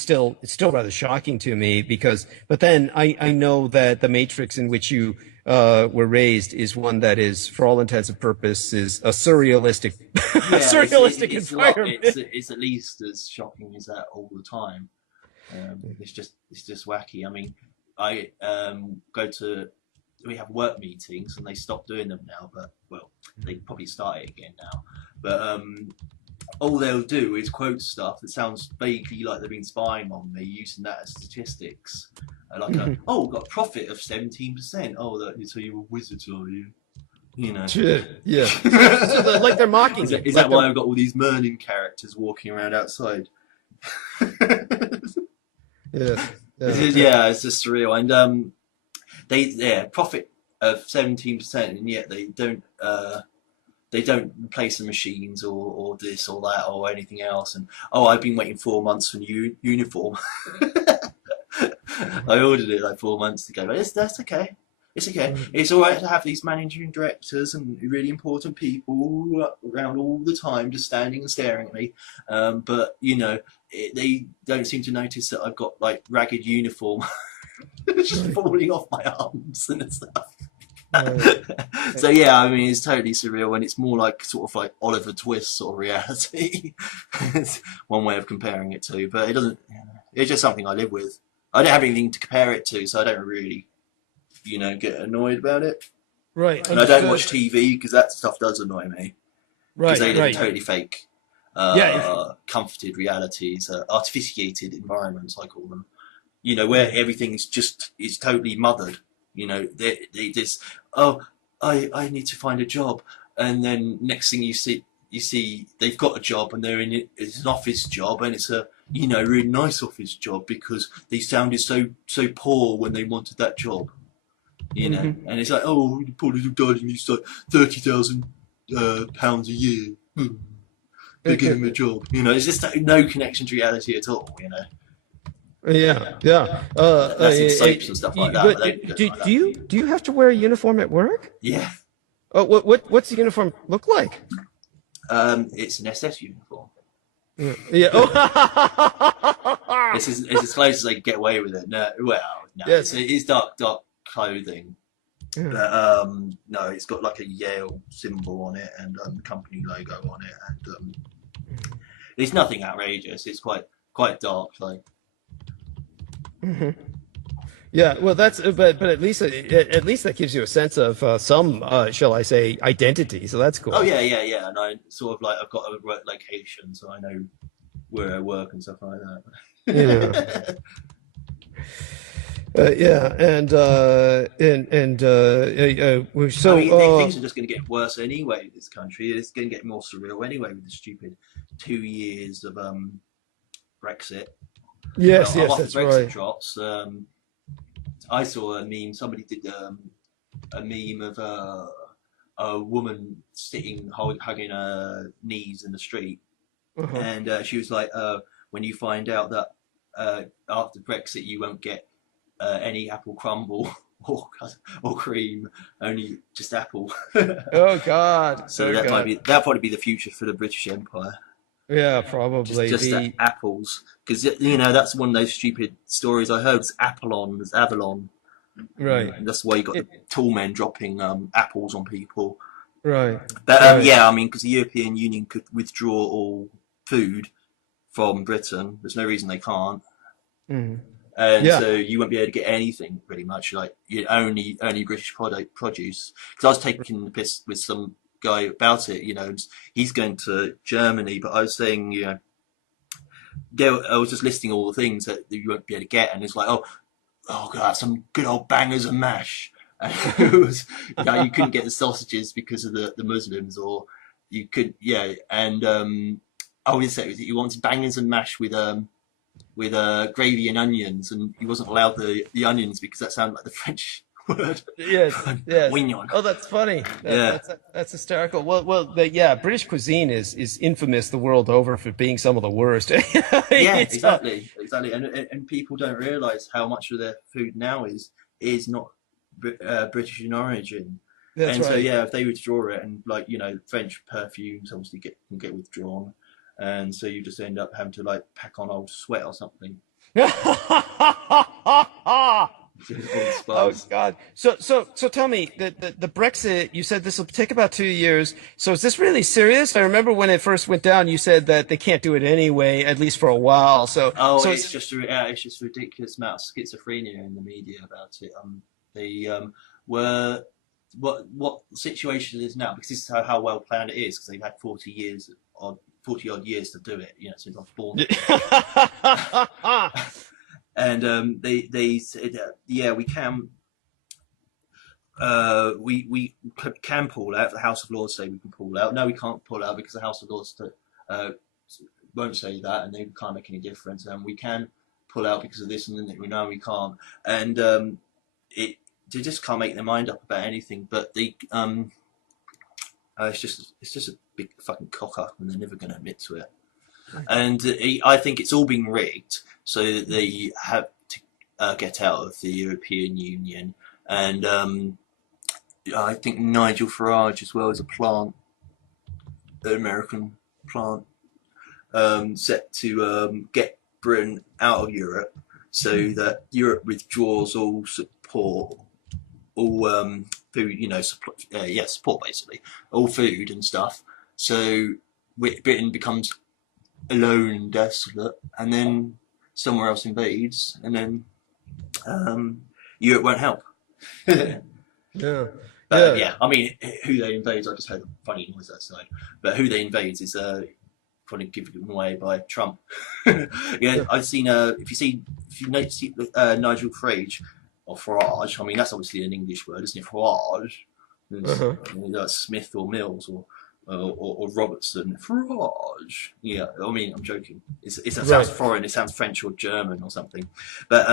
still rather shocking to me because. But then I know that the matrix in which you were raised is one that is, for all intents and purposes, a surrealistic, a Yeah, surrealistic it's environment. it's at least as shocking as that all the time. It's just wacky. I mean, I we have work meetings and they stopped doing them now, but well, they probably started again now. But all they'll do is quote stuff that sounds vaguely like they've been spying on me, using that as statistics. Like we've got a profit of 17%. Oh, so you're a wizard, are you? You know. Shit. Yeah. So like they're mocking you. Is that why I've got all these Merlin characters walking around outside? Yeah. It's just surreal. And profit of 17%, and yet they don't replace the machines or this or that or anything else. And I've been waiting 4 months for new uniform. I ordered it like 4 months ago. But that's okay. It's okay. It's all right to have these managing directors and really important people around all the time, just standing and staring at me. But they don't seem to notice that I've got like ragged uniform just falling off my arms and stuff. So yeah, I mean, it's totally surreal, and it's more like sort of like Oliver Twist sort of reality. It's one way of comparing it to, but it doesn't. It's just something I live with. I don't have anything to compare it to, so I don't really, get annoyed about it. Right. And I don't watch TV because that stuff does annoy me. Because they live in totally fake, comforted realities, artificiated environments, I call them. Where everything is totally mothered. They just, I need to find a job, and then next thing you see they've got a job, and it's an office job, and it's a really nice office job because they sounded so poor when they wanted that job. And it's like, oh, the poor little darling needs like £30,000 a year. They give him a job. There's just no connection to reality at all. Yeah. That's in soaps and stuff like that. But do you have to wear a uniform at work? Yeah. Oh, what's the uniform look like? It's an SS uniform. Yeah. It's as close as they can get away with it. No. Yes. It's dark clothing. Yeah. But no, it's got like a Yale symbol on it and company logo on it, and it's nothing outrageous. It's quite dark, like. Yeah, well, but at least that gives you a sense of some, shall I say, identity. So that's cool. Oh yeah, and I sort of like I've got a work location, so I know where I work and stuff like that. Yeah. So things are just going to get worse anyway. This country, it's going to get more surreal anyway with the stupid 2 years of Brexit. Yes, that's Brexit right. Drops. I saw a meme. Somebody did a meme of a woman sitting hugging her knees in the street, and she was like, "When you find out that after Brexit you won't get any apple crumble or cream, only just apple." Oh God! So that'll probably be the future for the British Empire. Yeah, probably. Just apples. Because, that's one of those stupid stories I heard. It's Avalon. Right. And that's why you got the tall men dropping apples on people. Right. But, yeah, I mean, because the European Union could withdraw all food from Britain. There's no reason they can't. And so you won't be able to get anything, pretty much. Like, only British produce. Because I was taking the piss with some guy about it, he's going to Germany, but I was saying, I was just listing all the things that you won't be able to get, and it's like, oh God, some good old bangers and mash. And it was, you couldn't get the sausages because of the Muslims, or you could, and I would say he wanted bangers and mash with gravy and onions, and he wasn't allowed the onions because that sounded like the French word. Yes. Wignon. Oh, that's funny. That's hysterical. Well, British cuisine is infamous the world over for being some of the worst. Yeah, exactly. And people don't realise how much of their food now is not British in origin. That's right. So if they withdraw it, and like French perfumes obviously can get withdrawn, and so you just end up having to like pack on old sweat or something. Oh God! So tell me, the Brexit. You said this will take about 2 years. So is this really serious? I remember when it first went down, you said that they can't do it anyway, at least for a while. It's just a ridiculous amount of schizophrenia in the media about it. What the situation is now, because this is how well planned it is, because they've had 40 years 40 odd years to do it, since I was born. And they said, we can. We can pull out. The House of Lords say we can pull out. No, we can't pull out because the House of Lords won't say that, and they can't make any difference. And we can pull out because of this, and then we know we can't. And they just can't make their mind up about anything. But it's just a big fucking cock up, and they're never going to admit to it. And I think it's all been rigged so that they have to get out of the European Union. And I think Nigel Farage as well is an American plant, set to get Britain out of Europe, so that Europe withdraws all support, all food, support basically, all food and stuff. So Britain becomes alone and desolate, and then somewhere else invades, and then Europe won't help. Yeah. But I mean, who they invade, I just heard a funny noise outside. But who they invade is probably given away by Trump. I've seen if you notice Nigel Farage or Farage, I mean that's obviously an English word, isn't it? Farage, that's Smith or Mills or Robertson. Farage. Yeah, I mean I'm joking. It sounds foreign. It sounds French or German or something. But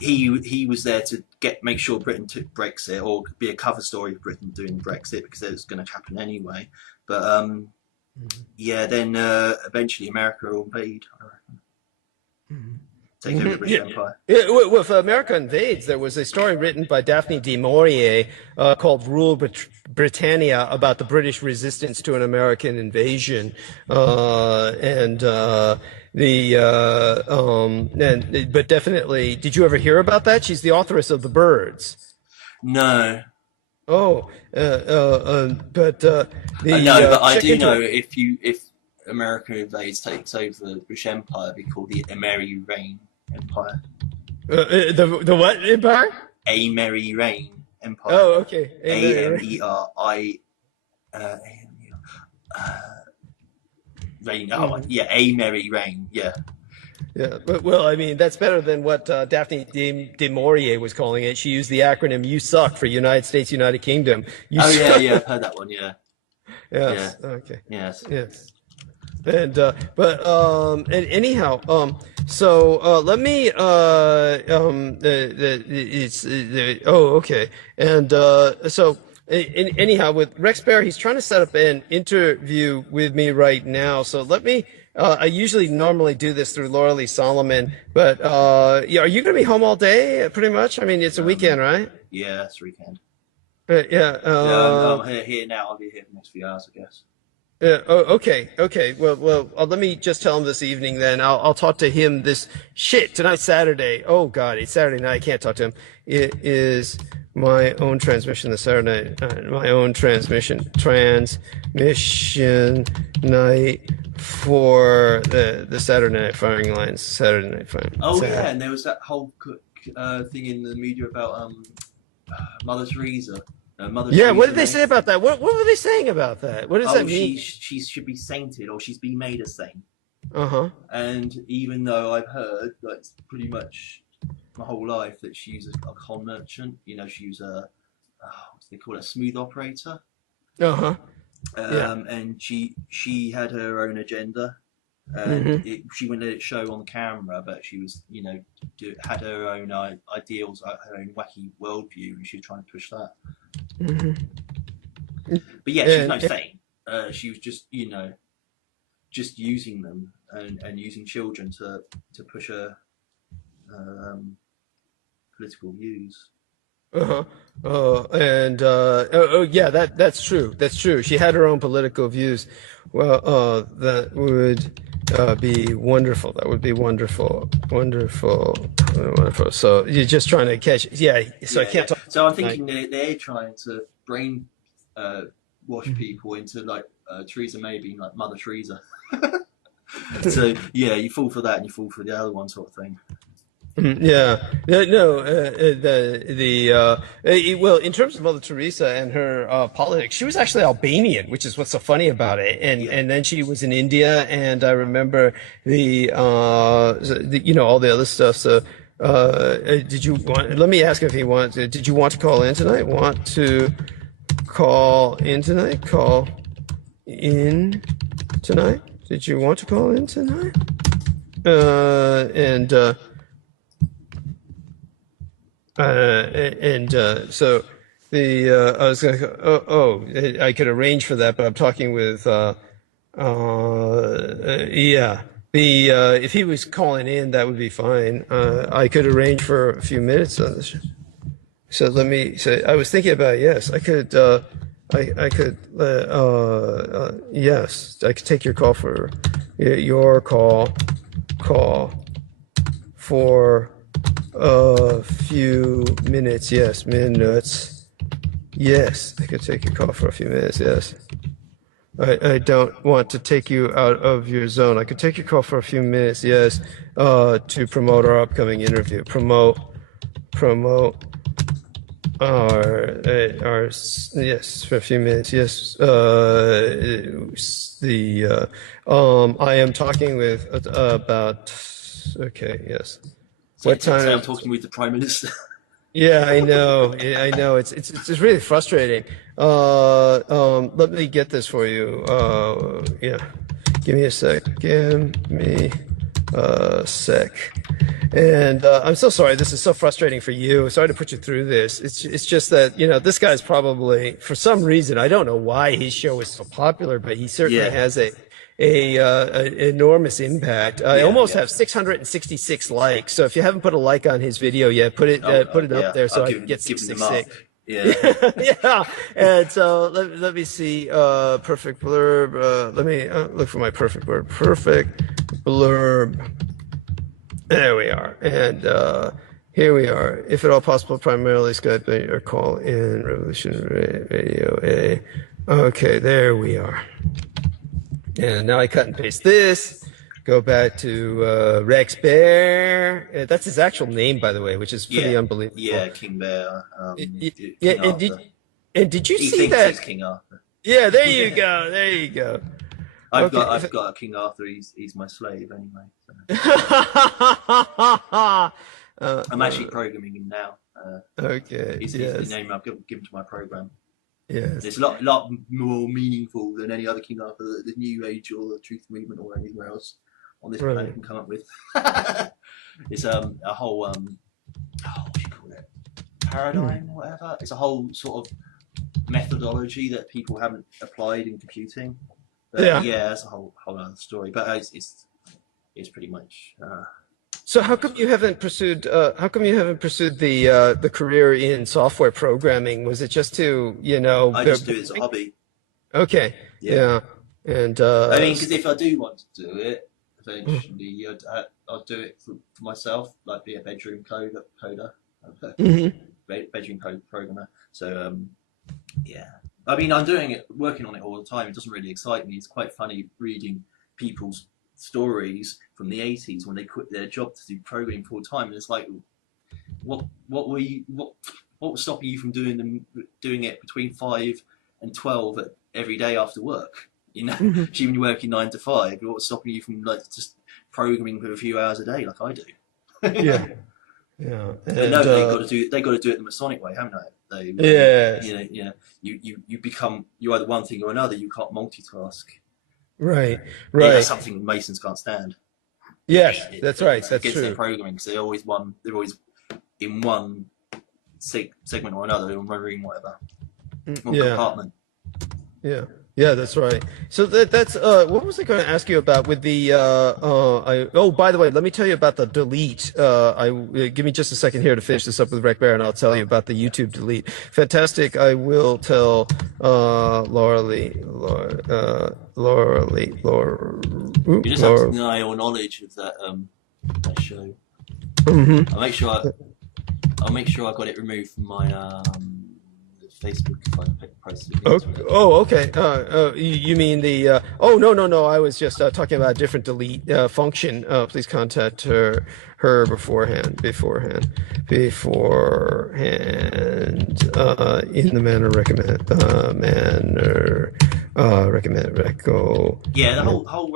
he was there to make sure Britain took Brexit, or be a cover story of Britain doing Brexit, because it was going to happen anyway. But then eventually America will invade, I reckon. Take over the British Empire. Well, if America invades, there was a story written by Daphne du Maurier called "Rule Britannia" about the British resistance to an American invasion, but definitely, did you ever hear about that? She's the authoress of The Birds. No. Oh, but I do know if America invades, takes over the British Empire, it'd be called the Merry Reign Empire. The what empire? A Merry Reign Empire. Oh, okay. AMERI. Reign. Oh, yeah, A Merry Reign. Yeah. Yeah, well, I mean, that's better than what Daphne du Maurier was calling it. She used the acronym "You suck" for United States, United Kingdom. Yeah, I've heard that one. Yeah. Yes. Yeah. Okay. Yes. And and anyhow, let me okay. And anyhow, with Rex Bear, he's trying to set up an interview with me right now. So let me. I usually normally do this through Laura Lee Solomon, but are you going to be home all day? Pretty much. I mean, it's a weekend, right? Yeah, it's a weekend. I'm here now. I'll be here for the next few hours, I guess. Okay. Well, let me just tell him this evening. Then I'll talk to him. Tonight's Saturday. Oh God, it's Saturday night. I can't talk to him. It is my own transmission this Saturday night. My own transmission night for the Saturday Night Firing Lines. Saturday Night Firing. Oh yeah, and there was that whole thing in the media about Mother Teresa. What did they say about that? What were they saying about that? What does that mean? She should be sainted, or she's been made a saint. And even though I've heard, like, pretty much my whole life, that she was a con merchant. She was what do they call it, a smooth operator. And she had her own agenda, and she wouldn't let it show on camera, but she was, had her own ideals, her own wacky worldview, and she was trying to push that. But yeah, she was no saint. She was just, just using them and using children to push her political views. That's true. That's true. She had her own political views. Well, that would be wonderful. That would be wonderful. So you're just trying to catch. I can't talk. So I'm thinking they're trying to brain wash people into like Theresa May being like Mother Teresa. So yeah, you fall for that and you fall for the other one, sort of thing. Yeah, no, well, in terms of Mother Teresa and her politics, she was actually Albanian, which is what's so funny about it. And Yeah. and then she was in India, and I remember all the other stuff. So, did you want? Let me ask if he wants. Did you want to call in tonight? Want to call in tonight? Call in tonight? Did you want to call in tonight? And. So I was gonna, I could arrange for that, but I'm talking with, yeah, if he was calling in, that would be fine. I could arrange for a few minutes on this. So let me say, I was thinking about, yes, I could, I could, yes, I could take your call for, your call for a few minutes, yes, minutes. Yes, I could take your call for a few minutes, yes. I don't want to take you out of your zone. I could take your call for a few minutes, yes, to promote our upcoming interview. Promote our, yes, for a few minutes, yes. I am talking with, about, okay, yes. So What time? I'm talking with the Prime Minister. Yeah, I know. Yeah, I know. It's really frustrating. Let me get this for you. Yeah, give me a sec. Give me a sec. And I'm so sorry. This is so frustrating for you. Sorry to put you through this. It's just that this guy's probably, for some reason, I don't know why his show is so popular, but he certainly has an enormous impact. I almost have 666 likes. So if you haven't put a like on his video yet, put it up there so I can get 666. Yeah. Yeah. And so let me see. Perfect blurb. Let me look for my perfect blurb. Perfect blurb. There we are. And here we are. If at all possible, primarily Skype or call in Revolution Radio A. Okay, there we are. And now I cut and paste this. Go back to Rex Bear. That's his actual name, by the way, which is pretty unbelievable. Yeah, King Bear. Did you he see thinks that? He's King Arthur. Yeah, there you go. There you go. I've got a King Arthur. He's my slave anyway. So. I'm actually programming him now. Okay. He's the name I've given to my program. Yes. It's a lot more meaningful than any other King Arthur that the New Age or the Truth Movement or anywhere else on this planet can come up with. It's a whole what do you call it? Paradigm, whatever. It's a whole sort of methodology that people haven't applied in computing. But it's a whole other story. But it's pretty much. So how come you haven't pursued? The career in software programming? Was it just to I just do it as a hobby. Okay. Yeah. And I mean, because if I do want to do it, eventually I'll do it for myself, like be a bedroom coder, bedroom code programmer. So I mean, I'm working on it all the time. It doesn't really excite me. It's quite funny reading people's stories from the 80s when they quit their job to do programming full time, and it's like, what was stopping you from doing it between 5 and 12 every day after work? Even you're working 9 to 5. What was stopping you from just programming for a few hours a day like I do? Yeah. But no, they got to do it the Masonic way, haven't they? You're either one thing or another. You can't multitask. Right. Yeah, that's something Masons can't stand. Yes, that's right. That's against true. Their programming, because they're always in one segment or another, in one room, whatever, one compartment. Yeah, that's right. So that's what was I going to ask you about with the by the way, let me tell you about the delete. Give me just a second here to finish this up with Rec Bear, and I'll tell you about the YouTube delete. Fantastic. I will tell Laura Lee. You just have to deny your knowledge of that show. Mm-hmm. I'll make sure I got it removed from my Facebook if I posted it Oh, against me. okay. You mean the? Oh, no. I was just talking about a different delete function. Please contact her beforehand. In the recommend reco. Yeah, the whole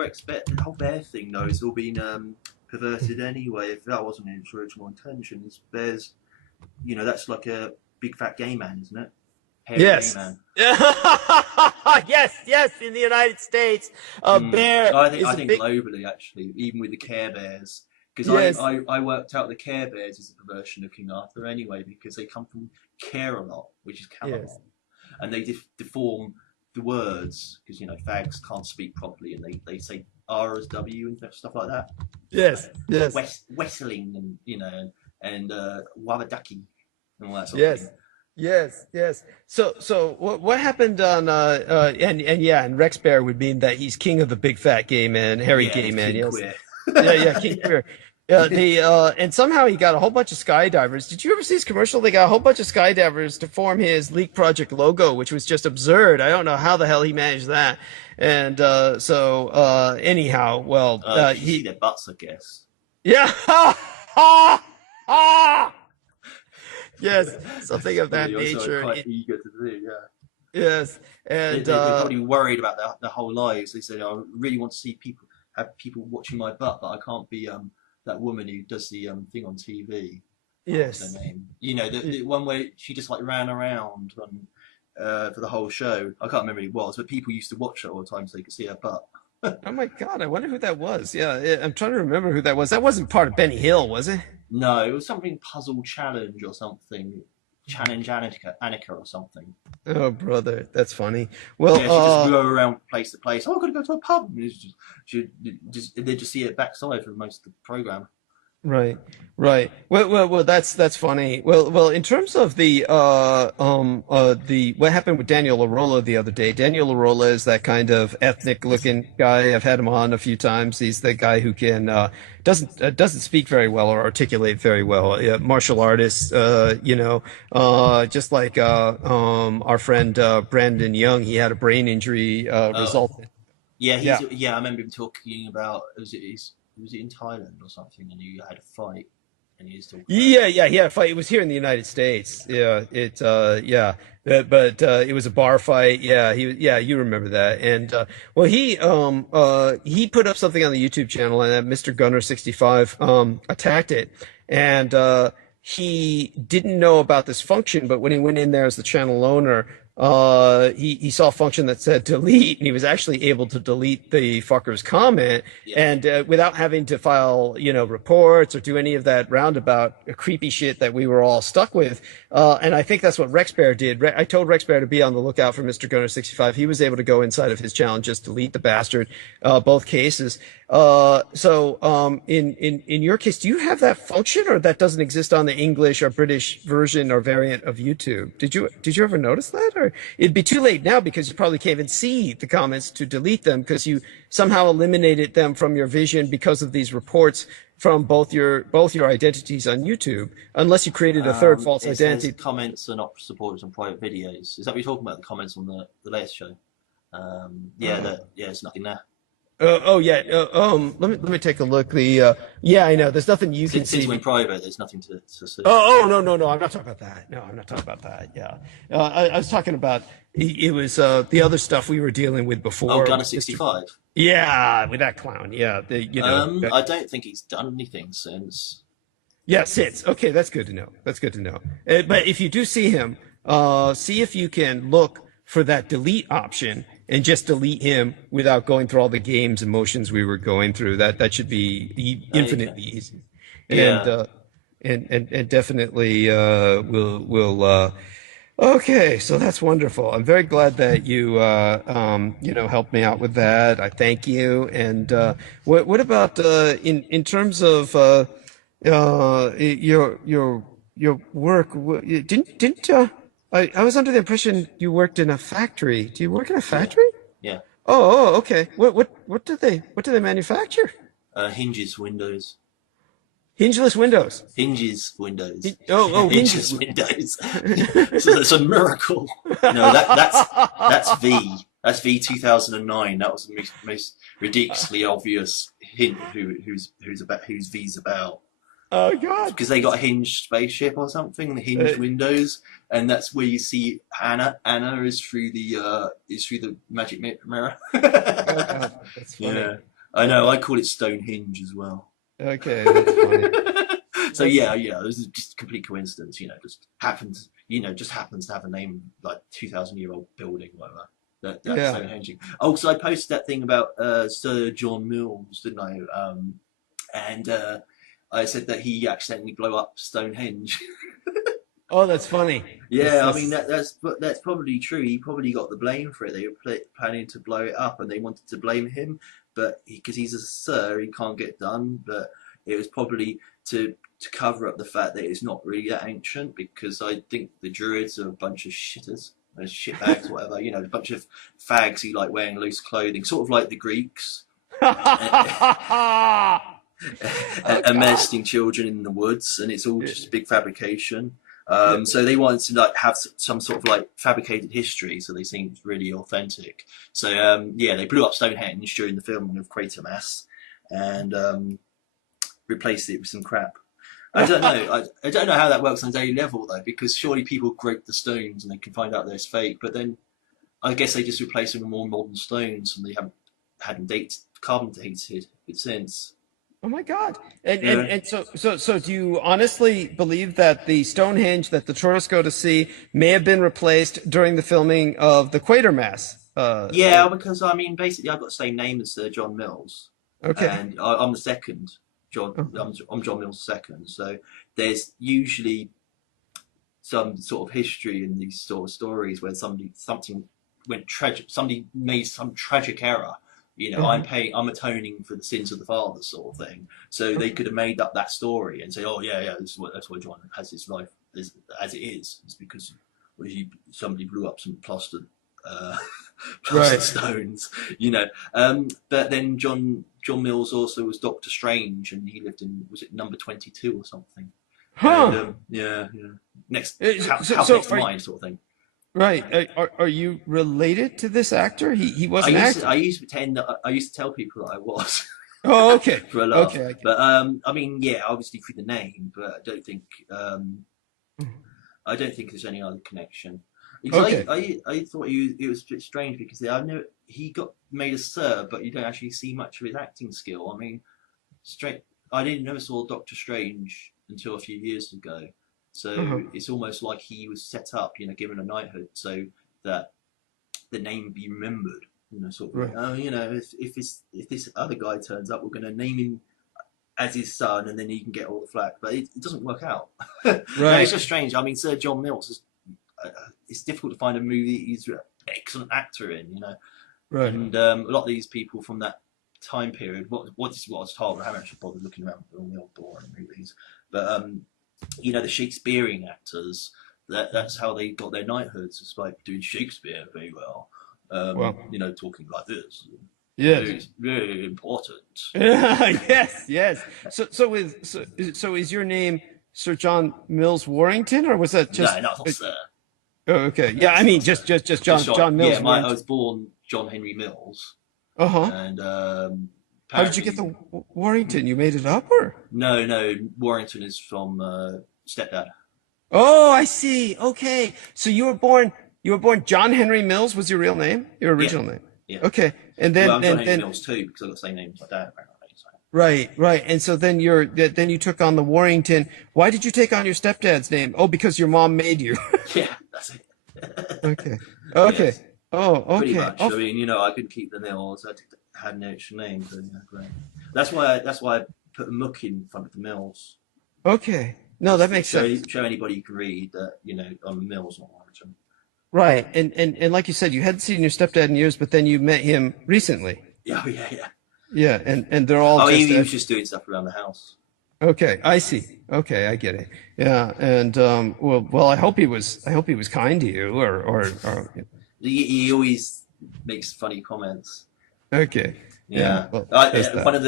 bear thing though has all been perverted anyway. If that wasn't its original intention, it's bears. That's like a big fat gay man, isn't it? Hairy gay Yes. man. Yes. In the United States, a Mm. bear I is a think big. globally actually, even with the Care Bears, because Yes. I worked out the Care Bears is a perversion of King Arthur anyway, because they come from Care-a-lot, which is Yes. Camelot, and they deform the words because fags can't speak properly, and they say R as W and stuff like that. Yes. Yes. Westling and Wabadaki and all that sort of thing. Yes. Yes. So what happened on and Rex Bear would mean that he's king of the big fat gay man, hairy Yeah, gay he's man. King Yes. Queer. Yeah, King Yeah. Queer. The and somehow he got a whole bunch of skydivers. Did you ever see his commercial? They got a whole bunch of skydivers to form his Leak Project logo, which was just absurd. I don't know how the hell he managed that. And anyhow, well, You should see their butts, I guess. yeah. Yes, something of that They also nature. quite eager to do, yeah. Yes, They, and they, they're probably worried about their whole lives. They said, "I really want to see have people watching my butt, but I can't be that woman who does the thing on TV. What's yes. her name? The one where she just like ran around for the whole show. I can't remember who it was, but people used to watch it all the time so they could see her butt. Oh my God, I wonder who that was. Yeah, I'm trying to remember who that was. That wasn't part of Benny Hill, was it? No, it was something puzzle challenge or something. Challenge Annika or something. Oh, brother, that's funny. Well, Yeah, she just go around place to place. Oh, I've got to go to a pub. And they just see it backside for most of the program. right, right. Well, that's funny. Well, in terms of the what happened with Daniel Arola the other day. Daniel Arola is that kind of ethnic-looking guy. I've had him on a few times. He's the guy who can doesn't speak very well or articulate very well. Martial artist, just like our friend Brandon Young. He had a brain injury Oh, resulted. yeah, Yeah. I remember him talking about was it in Thailand or something, and he had a fight, and he was talking about Yeah. He had a fight. It was here in the United States. Yeah, but it was a bar fight. Yeah, you remember that. And well, he put up something on the YouTube channel, and Mr. Gunner 65 attacked it, and he didn't know about this function, but when he went in there as the channel owner, he saw a function that said delete, and he was actually able to delete the fucker's comment, yeah. and without having to file, reports or do any of that roundabout creepy shit that we were all stuck with. And I think that's what Rex Bear did. I told Rex Bear to be on the lookout for Mr. Gunner 65. He was able to go inside of his channel and just delete the bastard, both cases. In your case, do you have that function, or that doesn't exist on the English or British version or variant of YouTube? Did you ever notice that? Or it'd be too late now because you probably can't even see the comments to delete them because you somehow eliminated them from your vision because of these reports from both your identities on YouTube, unless you created a third false It says identity. comments are not supported on private videos. Is that what you're talking about? The comments on the latest show? There's nothing there. Yeah. Let me take a look. Yeah, I know. There's nothing you can Since see. we're in private, there's nothing to see. No. I'm not talking about that. No, I'm not talking about that. Yeah. I was talking about it was the other stuff we were dealing with before. Oh, Gunner 65. Yeah, with that clown. Yeah, I don't think he's done anything since. Yeah, sits. Okay, that's good to know. That's good to know. But if you do see him, see if you can look for that delete option and just delete him without going through all the games and motions we were going through. That should be infinitely easy. Yeah. And definitely will. Okay, so that's wonderful. I'm very glad that you helped me out with that. I thank you. And what about in terms of your work? Didn't I was under the impression you worked in a factory. Do you work in a Yeah. factory? Yeah. Okay. What do they manufacture? Hinges, windows. Hingeless windows. Hinges windows. Hinges. Hinges windows. So it's a miracle. No, that's V. That's V 2009. That was the most ridiculously obvious hint who's V's about. Oh God! Because they got a hinged spaceship or something, the hinged windows, and that's where you see Anna. Anna is through the magic mirror. Oh God, that's funny. Yeah, I know. I call it Stonehenge as well. Okay, that's funny. So yeah, it was just a complete coincidence. Just happens. Just happens to have a name like 2,000-year-old building, whatever. That's Stonehenge. Oh, so I posted that thing about Sir John Mills, didn't I? And I said that he accidentally blew up Stonehenge. Oh, that's funny. Yeah, I mean that's probably true. He probably got the blame for it. They were planning to blow it up, and they wanted to blame him, but because he's a sir, he can't get done. But it was probably to cover up the fact that it's not really that ancient. Because I think the Druids are a bunch of shitters, shitbags, whatever. A bunch of fags who like wearing loose clothing, sort of like the Greeks. And molesting children in the woods, and it's all just a big fabrication. So they wanted to like have some sort of like fabricated history, so they seemed really authentic. So they blew up Stonehenge during the filming of Quatermass, and replaced it with some crap. I don't know. I don't know how that works on a daily level though, because surely people grope the stones and they can find out they're fake. But then I guess they just replace them with more modern stones, and they hadn't carbon dated it since. Oh my God! And so do you honestly believe that the Stonehenge that the tourists go to see may have been replaced during the filming of the Quatermass? Yeah, because I mean, basically, I've got the same name as Sir John Mills. Okay. And I'm the second. I'm John Mills' second. So there's usually some sort of history in these sort of stories where somebody made some tragic error. I'm atoning for the sins of the father, sort of thing. So they could have made up that story and say, "Oh yeah, that's why John has his life as it is. It's because somebody blew up some plaster stones, But then John Mills also was Doctor Strange, and he lived in number 22 or something. Huh? And, next house next to mine, sort of thing. Right. Are you related to this actor? He was an actor. I used to pretend that I used to tell people that I was. Oh, okay. For a laugh. Okay. But I mean, yeah, obviously through the name, but I don't think there's any other connection. Okay. I thought it was a bit strange because he got made a sir, but you don't actually see much of his acting skill. I mean, I never saw Doctor Strange until a few years ago. So it's almost like he was set up, given a knighthood, so that the name be remembered. Sort of like, if this other guy turns up, we're going to name him as his son, and then he can get all the flack. But it doesn't work out. Right. No, it's just strange. I mean, Sir John Mills it's difficult to find a movie he's an excellent actor in. Right. And a lot of these people from that time period, what is what I was told. I haven't actually bothered looking around for all the old boring movies, but the Shakespearean actors, that's how they got their knighthoods, just by doing Shakespeare very well. Talking like this. Yes. It's really important. Yes. So is your name Sir John Mills Warrington, or was that just? No, not Sir. Oh, okay. Yeah, I mean just John Mills. Yeah, I was born John Henry Mills. And how did you get the Warrington? You made it up, or? No. Warrington is from stepdad. Oh, I see. Okay, so you were born John Henry Mills was your real name, your original name. Yeah. Okay, and then I'm John Henry Mills too, because I got the same name as my dad. Apparently, so. Right, and so then you took on the Warrington. Why did you take on your stepdad's name? Oh, because your mom made you. Yeah, that's it. Okay. Yes. Oh, okay. Pretty much. I mean, I couldn't keep the Mills. I had an extra name, so great. That's why I put a muck in front of the Mills. Okay. No, that makes sense. Show anybody who can read that, I'm Mills, not Warrington. Right, and like you said, you hadn't seen your stepdad in years, but then you met him recently. Yeah. Yeah, and they're all. He was just doing stuff around the house. Okay, I see. Okay, I get it. Yeah, and well, I hope he was kind to you, or. He always makes funny comments. Okay. Yeah. Well, one of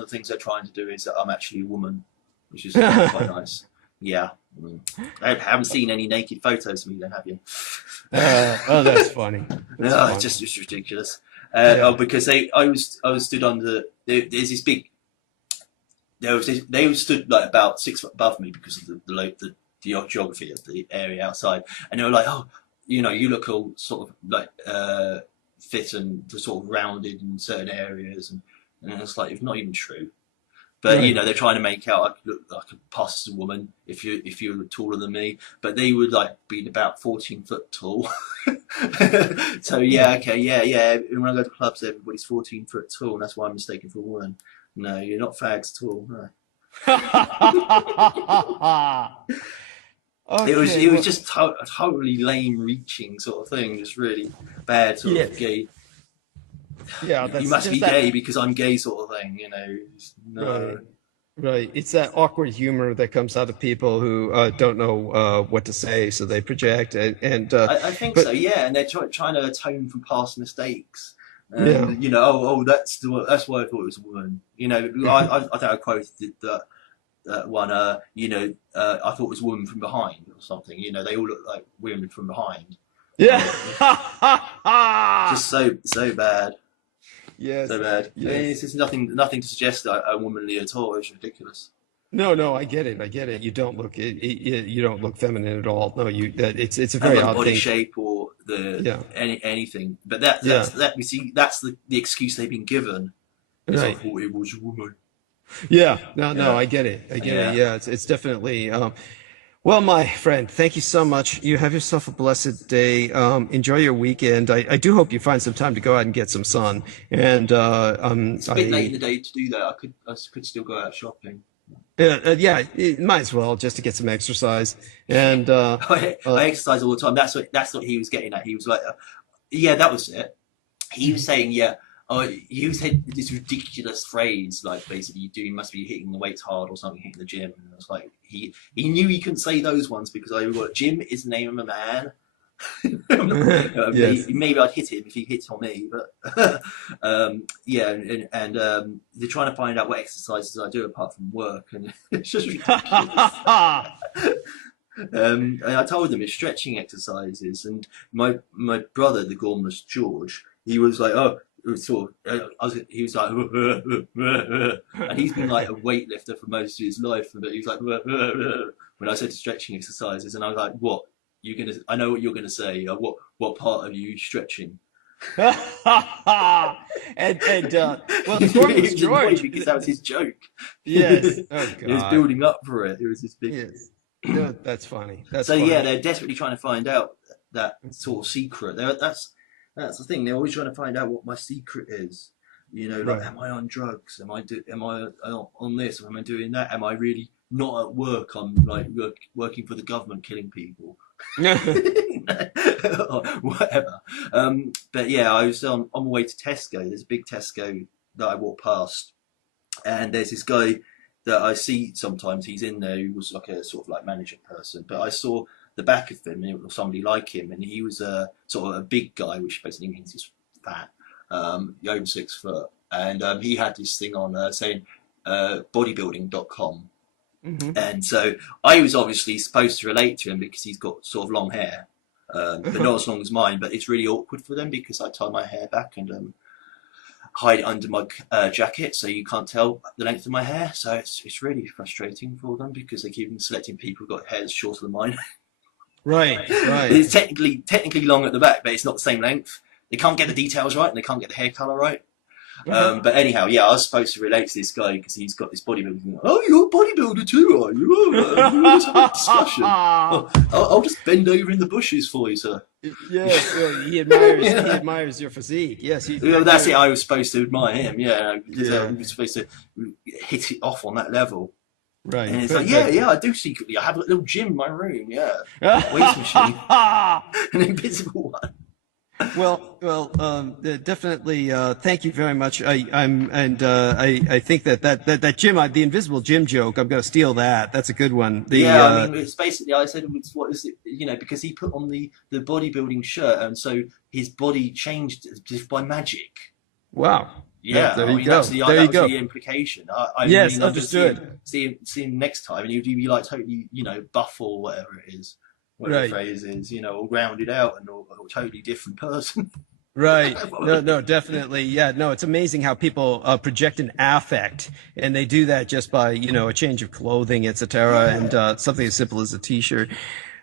the things they're trying to do is that I'm actually a woman. which is quite nice. Yeah. I haven't seen any naked photos of me then, have you? Oh, that's funny. That's No, funny. it's ridiculous. Yeah. Oh, because I was stood under. There's this big. They were stood like about 6 foot above me because of the geography of the area outside, and they were like, "Oh, you look all sort of like fit and sort of rounded in certain areas," and it's like it's not even true. But Right. they're trying to make out I could look like a pass as a woman if you're taller than me. But they would like be about 14 foot tall. So yeah, okay, yeah. When I go to clubs, everybody's 14 foot tall, and that's why I'm mistaken for a woman. No, you're not fags at all. No. It was Okay. Well, just a totally lame, reaching sort of thing. Just really bad sort yeah. of gay. Yeah. You That's must be just that. gay because I'm gay sort of thing. No. Right. Right. It's that awkward humor that comes out of people who don't know what to say, so they project. I think But so, yeah, and they're trying to atone from past mistakes, yeah. and that's why I thought it was a woman. I think I quoted that one. I thought it was a woman from behind or something. They all look like women from behind. Yeah. Just so bad, Yes. so bad. I mean, Yes. it's just nothing to suggest that I'm womanly at all. It's ridiculous. No, no, I get it. I get it. You don't look feminine at all. No, it's a I haven't very got the odd body thing. shape or the Yeah. anything, but Yeah. that we see that's the excuse they've been given. Is I Right. thought it was a woman. Yeah. No, no, Yeah, I get it. I get it. yeah. Yeah, it's definitely well, my friend, thank you so much. You have yourself a blessed day. Enjoy your weekend. I do hope you find some time to go out and get some sun. And It's a bit late in the day to do that. I could still go out shopping. yeah, might as well just to get some exercise. And I exercise all the time. That's what he was getting at. He was like, yeah, that was it. He was saying, yeah. Oh, he said this ridiculous phrase, like basically you must be hitting the weights hard or something, hitting the gym. And I was like, he knew he couldn't say those ones because Jim is the name of a man. yes. Maybe I'd hit him if he hits on me, but yeah, and they're trying to find out what exercises I do apart from work, and it's just ridiculous. And I told them it's stretching exercises, and my brother, the gormless George, he was like, oh. It was sort of, he was like, and he's been like a weightlifter for most of his life, but he was like, when I said stretching exercises, and I was like, what? I know what you're gonna say. What part are you stretching? and well, Gormless George, because that was his joke. yes. Oh He was God. building up for it. It was this big. Yes. No, that's funny. That's So funny. yeah, they're desperately trying to find out that sort of secret. That's the thing. They're always trying to find out what my secret is. Like, Right. am I on drugs? Am I on this? Am I doing that? Am I really not at work? I'm like working for the government, killing people, or whatever. But yeah, I was on my way to Tesco. There's a big Tesco that I walk past, and there's this guy that I see sometimes. He's in there. He was like a sort of like manager person, but I saw the back of him, or somebody like him, and he was a sort of a big guy, which basically means he's fat, over 6 foot, and he had this thing on saying bodybuilding.com, and so I was obviously supposed to relate to him because he's got sort of long hair, but not as long as mine. But it's really awkward for them because I tie my hair back and hide it under my jacket, so you can't tell the length of my hair. So it's really frustrating for them because they keep selecting people who've got hair that's shorter than mine. Right. Right. It's technically long at the back, but it's not the same length. They can't get the details right, and they can't get the hair color right. But anyhow, yeah, I was supposed to relate to this guy because he's got this bodybuilding. Oh, you're a bodybuilder too, are you? Let's have a discussion. I'll just bend over in the bushes for you, sir. Yes, he admires your physique. Yes, That's it. I was supposed to admire him, yeah, because Yeah. we were supposed to hit it off on that level. right. And it's like, yeah, I do secretly. I have a little gym in my room, yeah, weights machine, an invisible one. Well, definitely. Thank you very much. I think that gym, the invisible gym joke. I'm going to steal that. That's a good one. I mean, it's basically. I said, "What is it?" Because he put on the bodybuilding shirt, and so his body changed just by magic. Wow. Yeah, There I you mean go. that's There that you was go. the implication. I Yes, mean, I'm just see him, understood. see him next time, and he'd be like totally, buff or whatever it is, whatever the Right. phrase is, all rounded out and all totally different person. Right. No, no, definitely. Yeah, no, it's amazing how people project an affect, and they do that just by, a change of clothing, etc., and Yeah, something as simple as a t-shirt.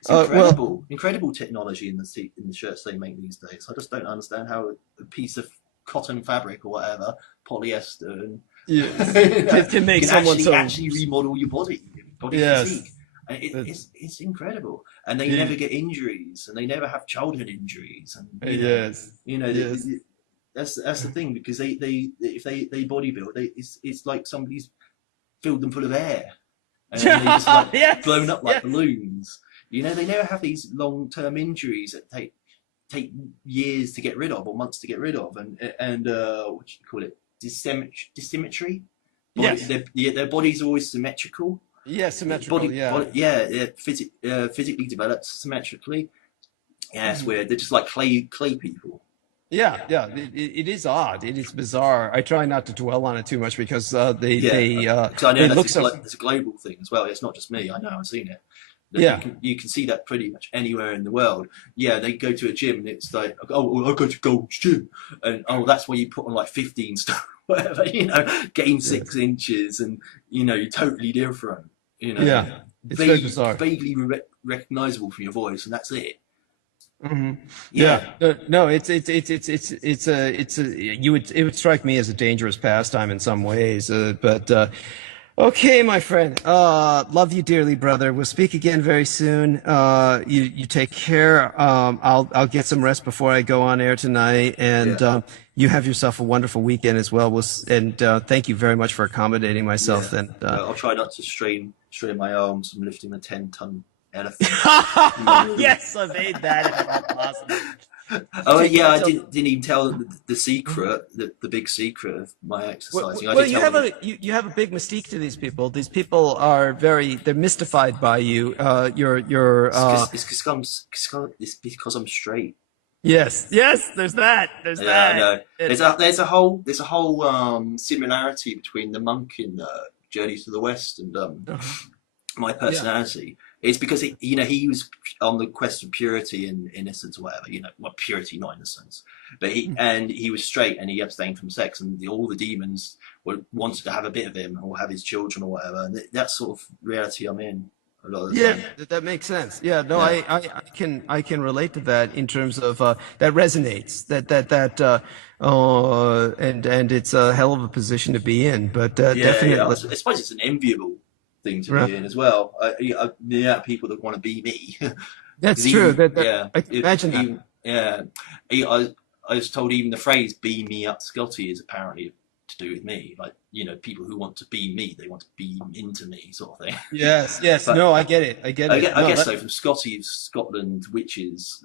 it's Well, incredible technology in the shirts they make these days. I just don't understand how a piece of cotton fabric or whatever, polyester, and yes, can make can someone so. actually remodel your body physique. Yes. And Uh, it's incredible, and they never y- get injuries, and they never have childhood injuries, and Yes. you know, Yes. that's the thing because they if they bodybuild, it's like somebody's filled them full of air, and then they just like blown Yes. up like Yes. balloons. They never have these long term injuries that take years to get rid of or months to get rid of, and what do you call it? Dissymmetry. Yes. Their bodies are always symmetrical. Yes. Symmetrical. Yeah. Physically developed symmetrically. Yeah, it's weird. They're just like clay people. Yeah, yeah, it is odd. It is bizarre. I try not to dwell on it too much because Yeah, because I know they look so. that's a global thing as well. It's not just me. I know I've seen it. That Yeah, you can see that pretty much anywhere in the world. Yeah, they go to a gym and it's like, oh, well, I go to Gold's Gym, and oh, that's where you put on like 15 stone, whatever. Gain yeah, 6 inches, and you're totally different. yeah. It's very bizarre. Vaguely recognizable from your voice, and that's it. Hmm. Yeah, Yeah. no, no, it would strike me as a dangerous pastime in some ways, but okay, my friend. Love you dearly, brother. We'll speak again very soon. You take care. I'll get some rest before I go on air tonight, and Yeah. you have yourself a wonderful weekend as well. And thank you very much for accommodating myself. Yeah. And I'll try not to strain my arms from lifting a 10-ton elephant. yes, I made that if at all possible. Oh Take yeah, I myself. didn't even tell the secret, the big secret of my exercising. I Well, did tell them. you have a big mystique to these people. These people are they're mystified by you. It's because I'm straight. Yes, yes. There's Yeah, I that. know. It, There's a whole similarity between the monk in Journey to the West and my yeah. personality. It's because he was on the quest of purity and innocence or whatever. Well, purity, not innocence, but he was straight and he abstained from sex, and all the demons wanted to have a bit of him or have his children or whatever. And that's sort of reality I'm in a lot of the Yeah, time. that makes sense. Yeah, no, Yeah, I can relate to that in terms of that resonates. And it's a hell of a position to be in. But yeah. I definitely, suppose it's an enviable thing to right. be in as well. People that want to be me. That's Because true. even That I can imagine that. even yeah, I was told even the phrase "beam me up, Scotty" is apparently to do with me. Like people who want to be me, they want to beam into me, sort of thing. Yes, yes. But No, I get it. I get it. I No, guess that, so. From Scotland, witches,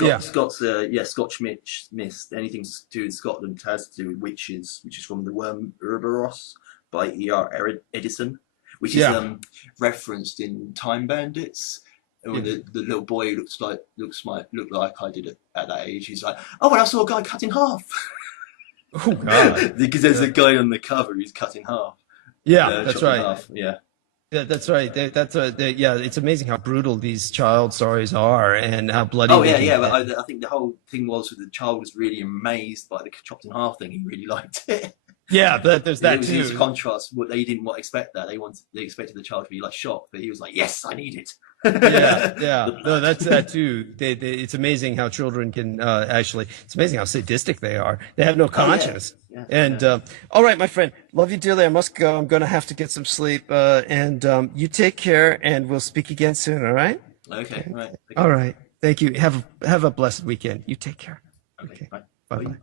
yeah. Scotch mist. Anything to do with Scotland has to do with witches, which is from the worm Ouroboros by Edison, which is Yeah. referenced in Time Bandits. And Yeah. when the little boy looked like I did at that age, he's like, oh, well, I saw a guy cut in half. Oh God. Because there's Yeah. a guy on the cover who's cut in half. Yeah, that's Chopped in right. half. Yeah. Yeah, that's right. Yeah, it's amazing how brutal these child stories are and how bloody Oh they yeah, can yeah. But get. I think the whole thing was that the child was really amazed by the chopped in half thing. He really liked it. Yeah, but there's It that was a too. contrast. What they didn't expect that they expected the child to be like shocked, but he was like, "Yes, I need it." Yeah, yeah. The No, blood. that's that too. It's amazing how children can actually. It's amazing how sadistic they are. They have no Oh yeah, conscience. yeah, And yeah. all right, my friend, love you dearly. I must go. I'm going to have to get some sleep. And you take care, and we'll speak again soon. All right. Okay, right. Okay, All right. Thank you. Have a blessed weekend. You take care. okay, Okay. right. Bye Bye. bye.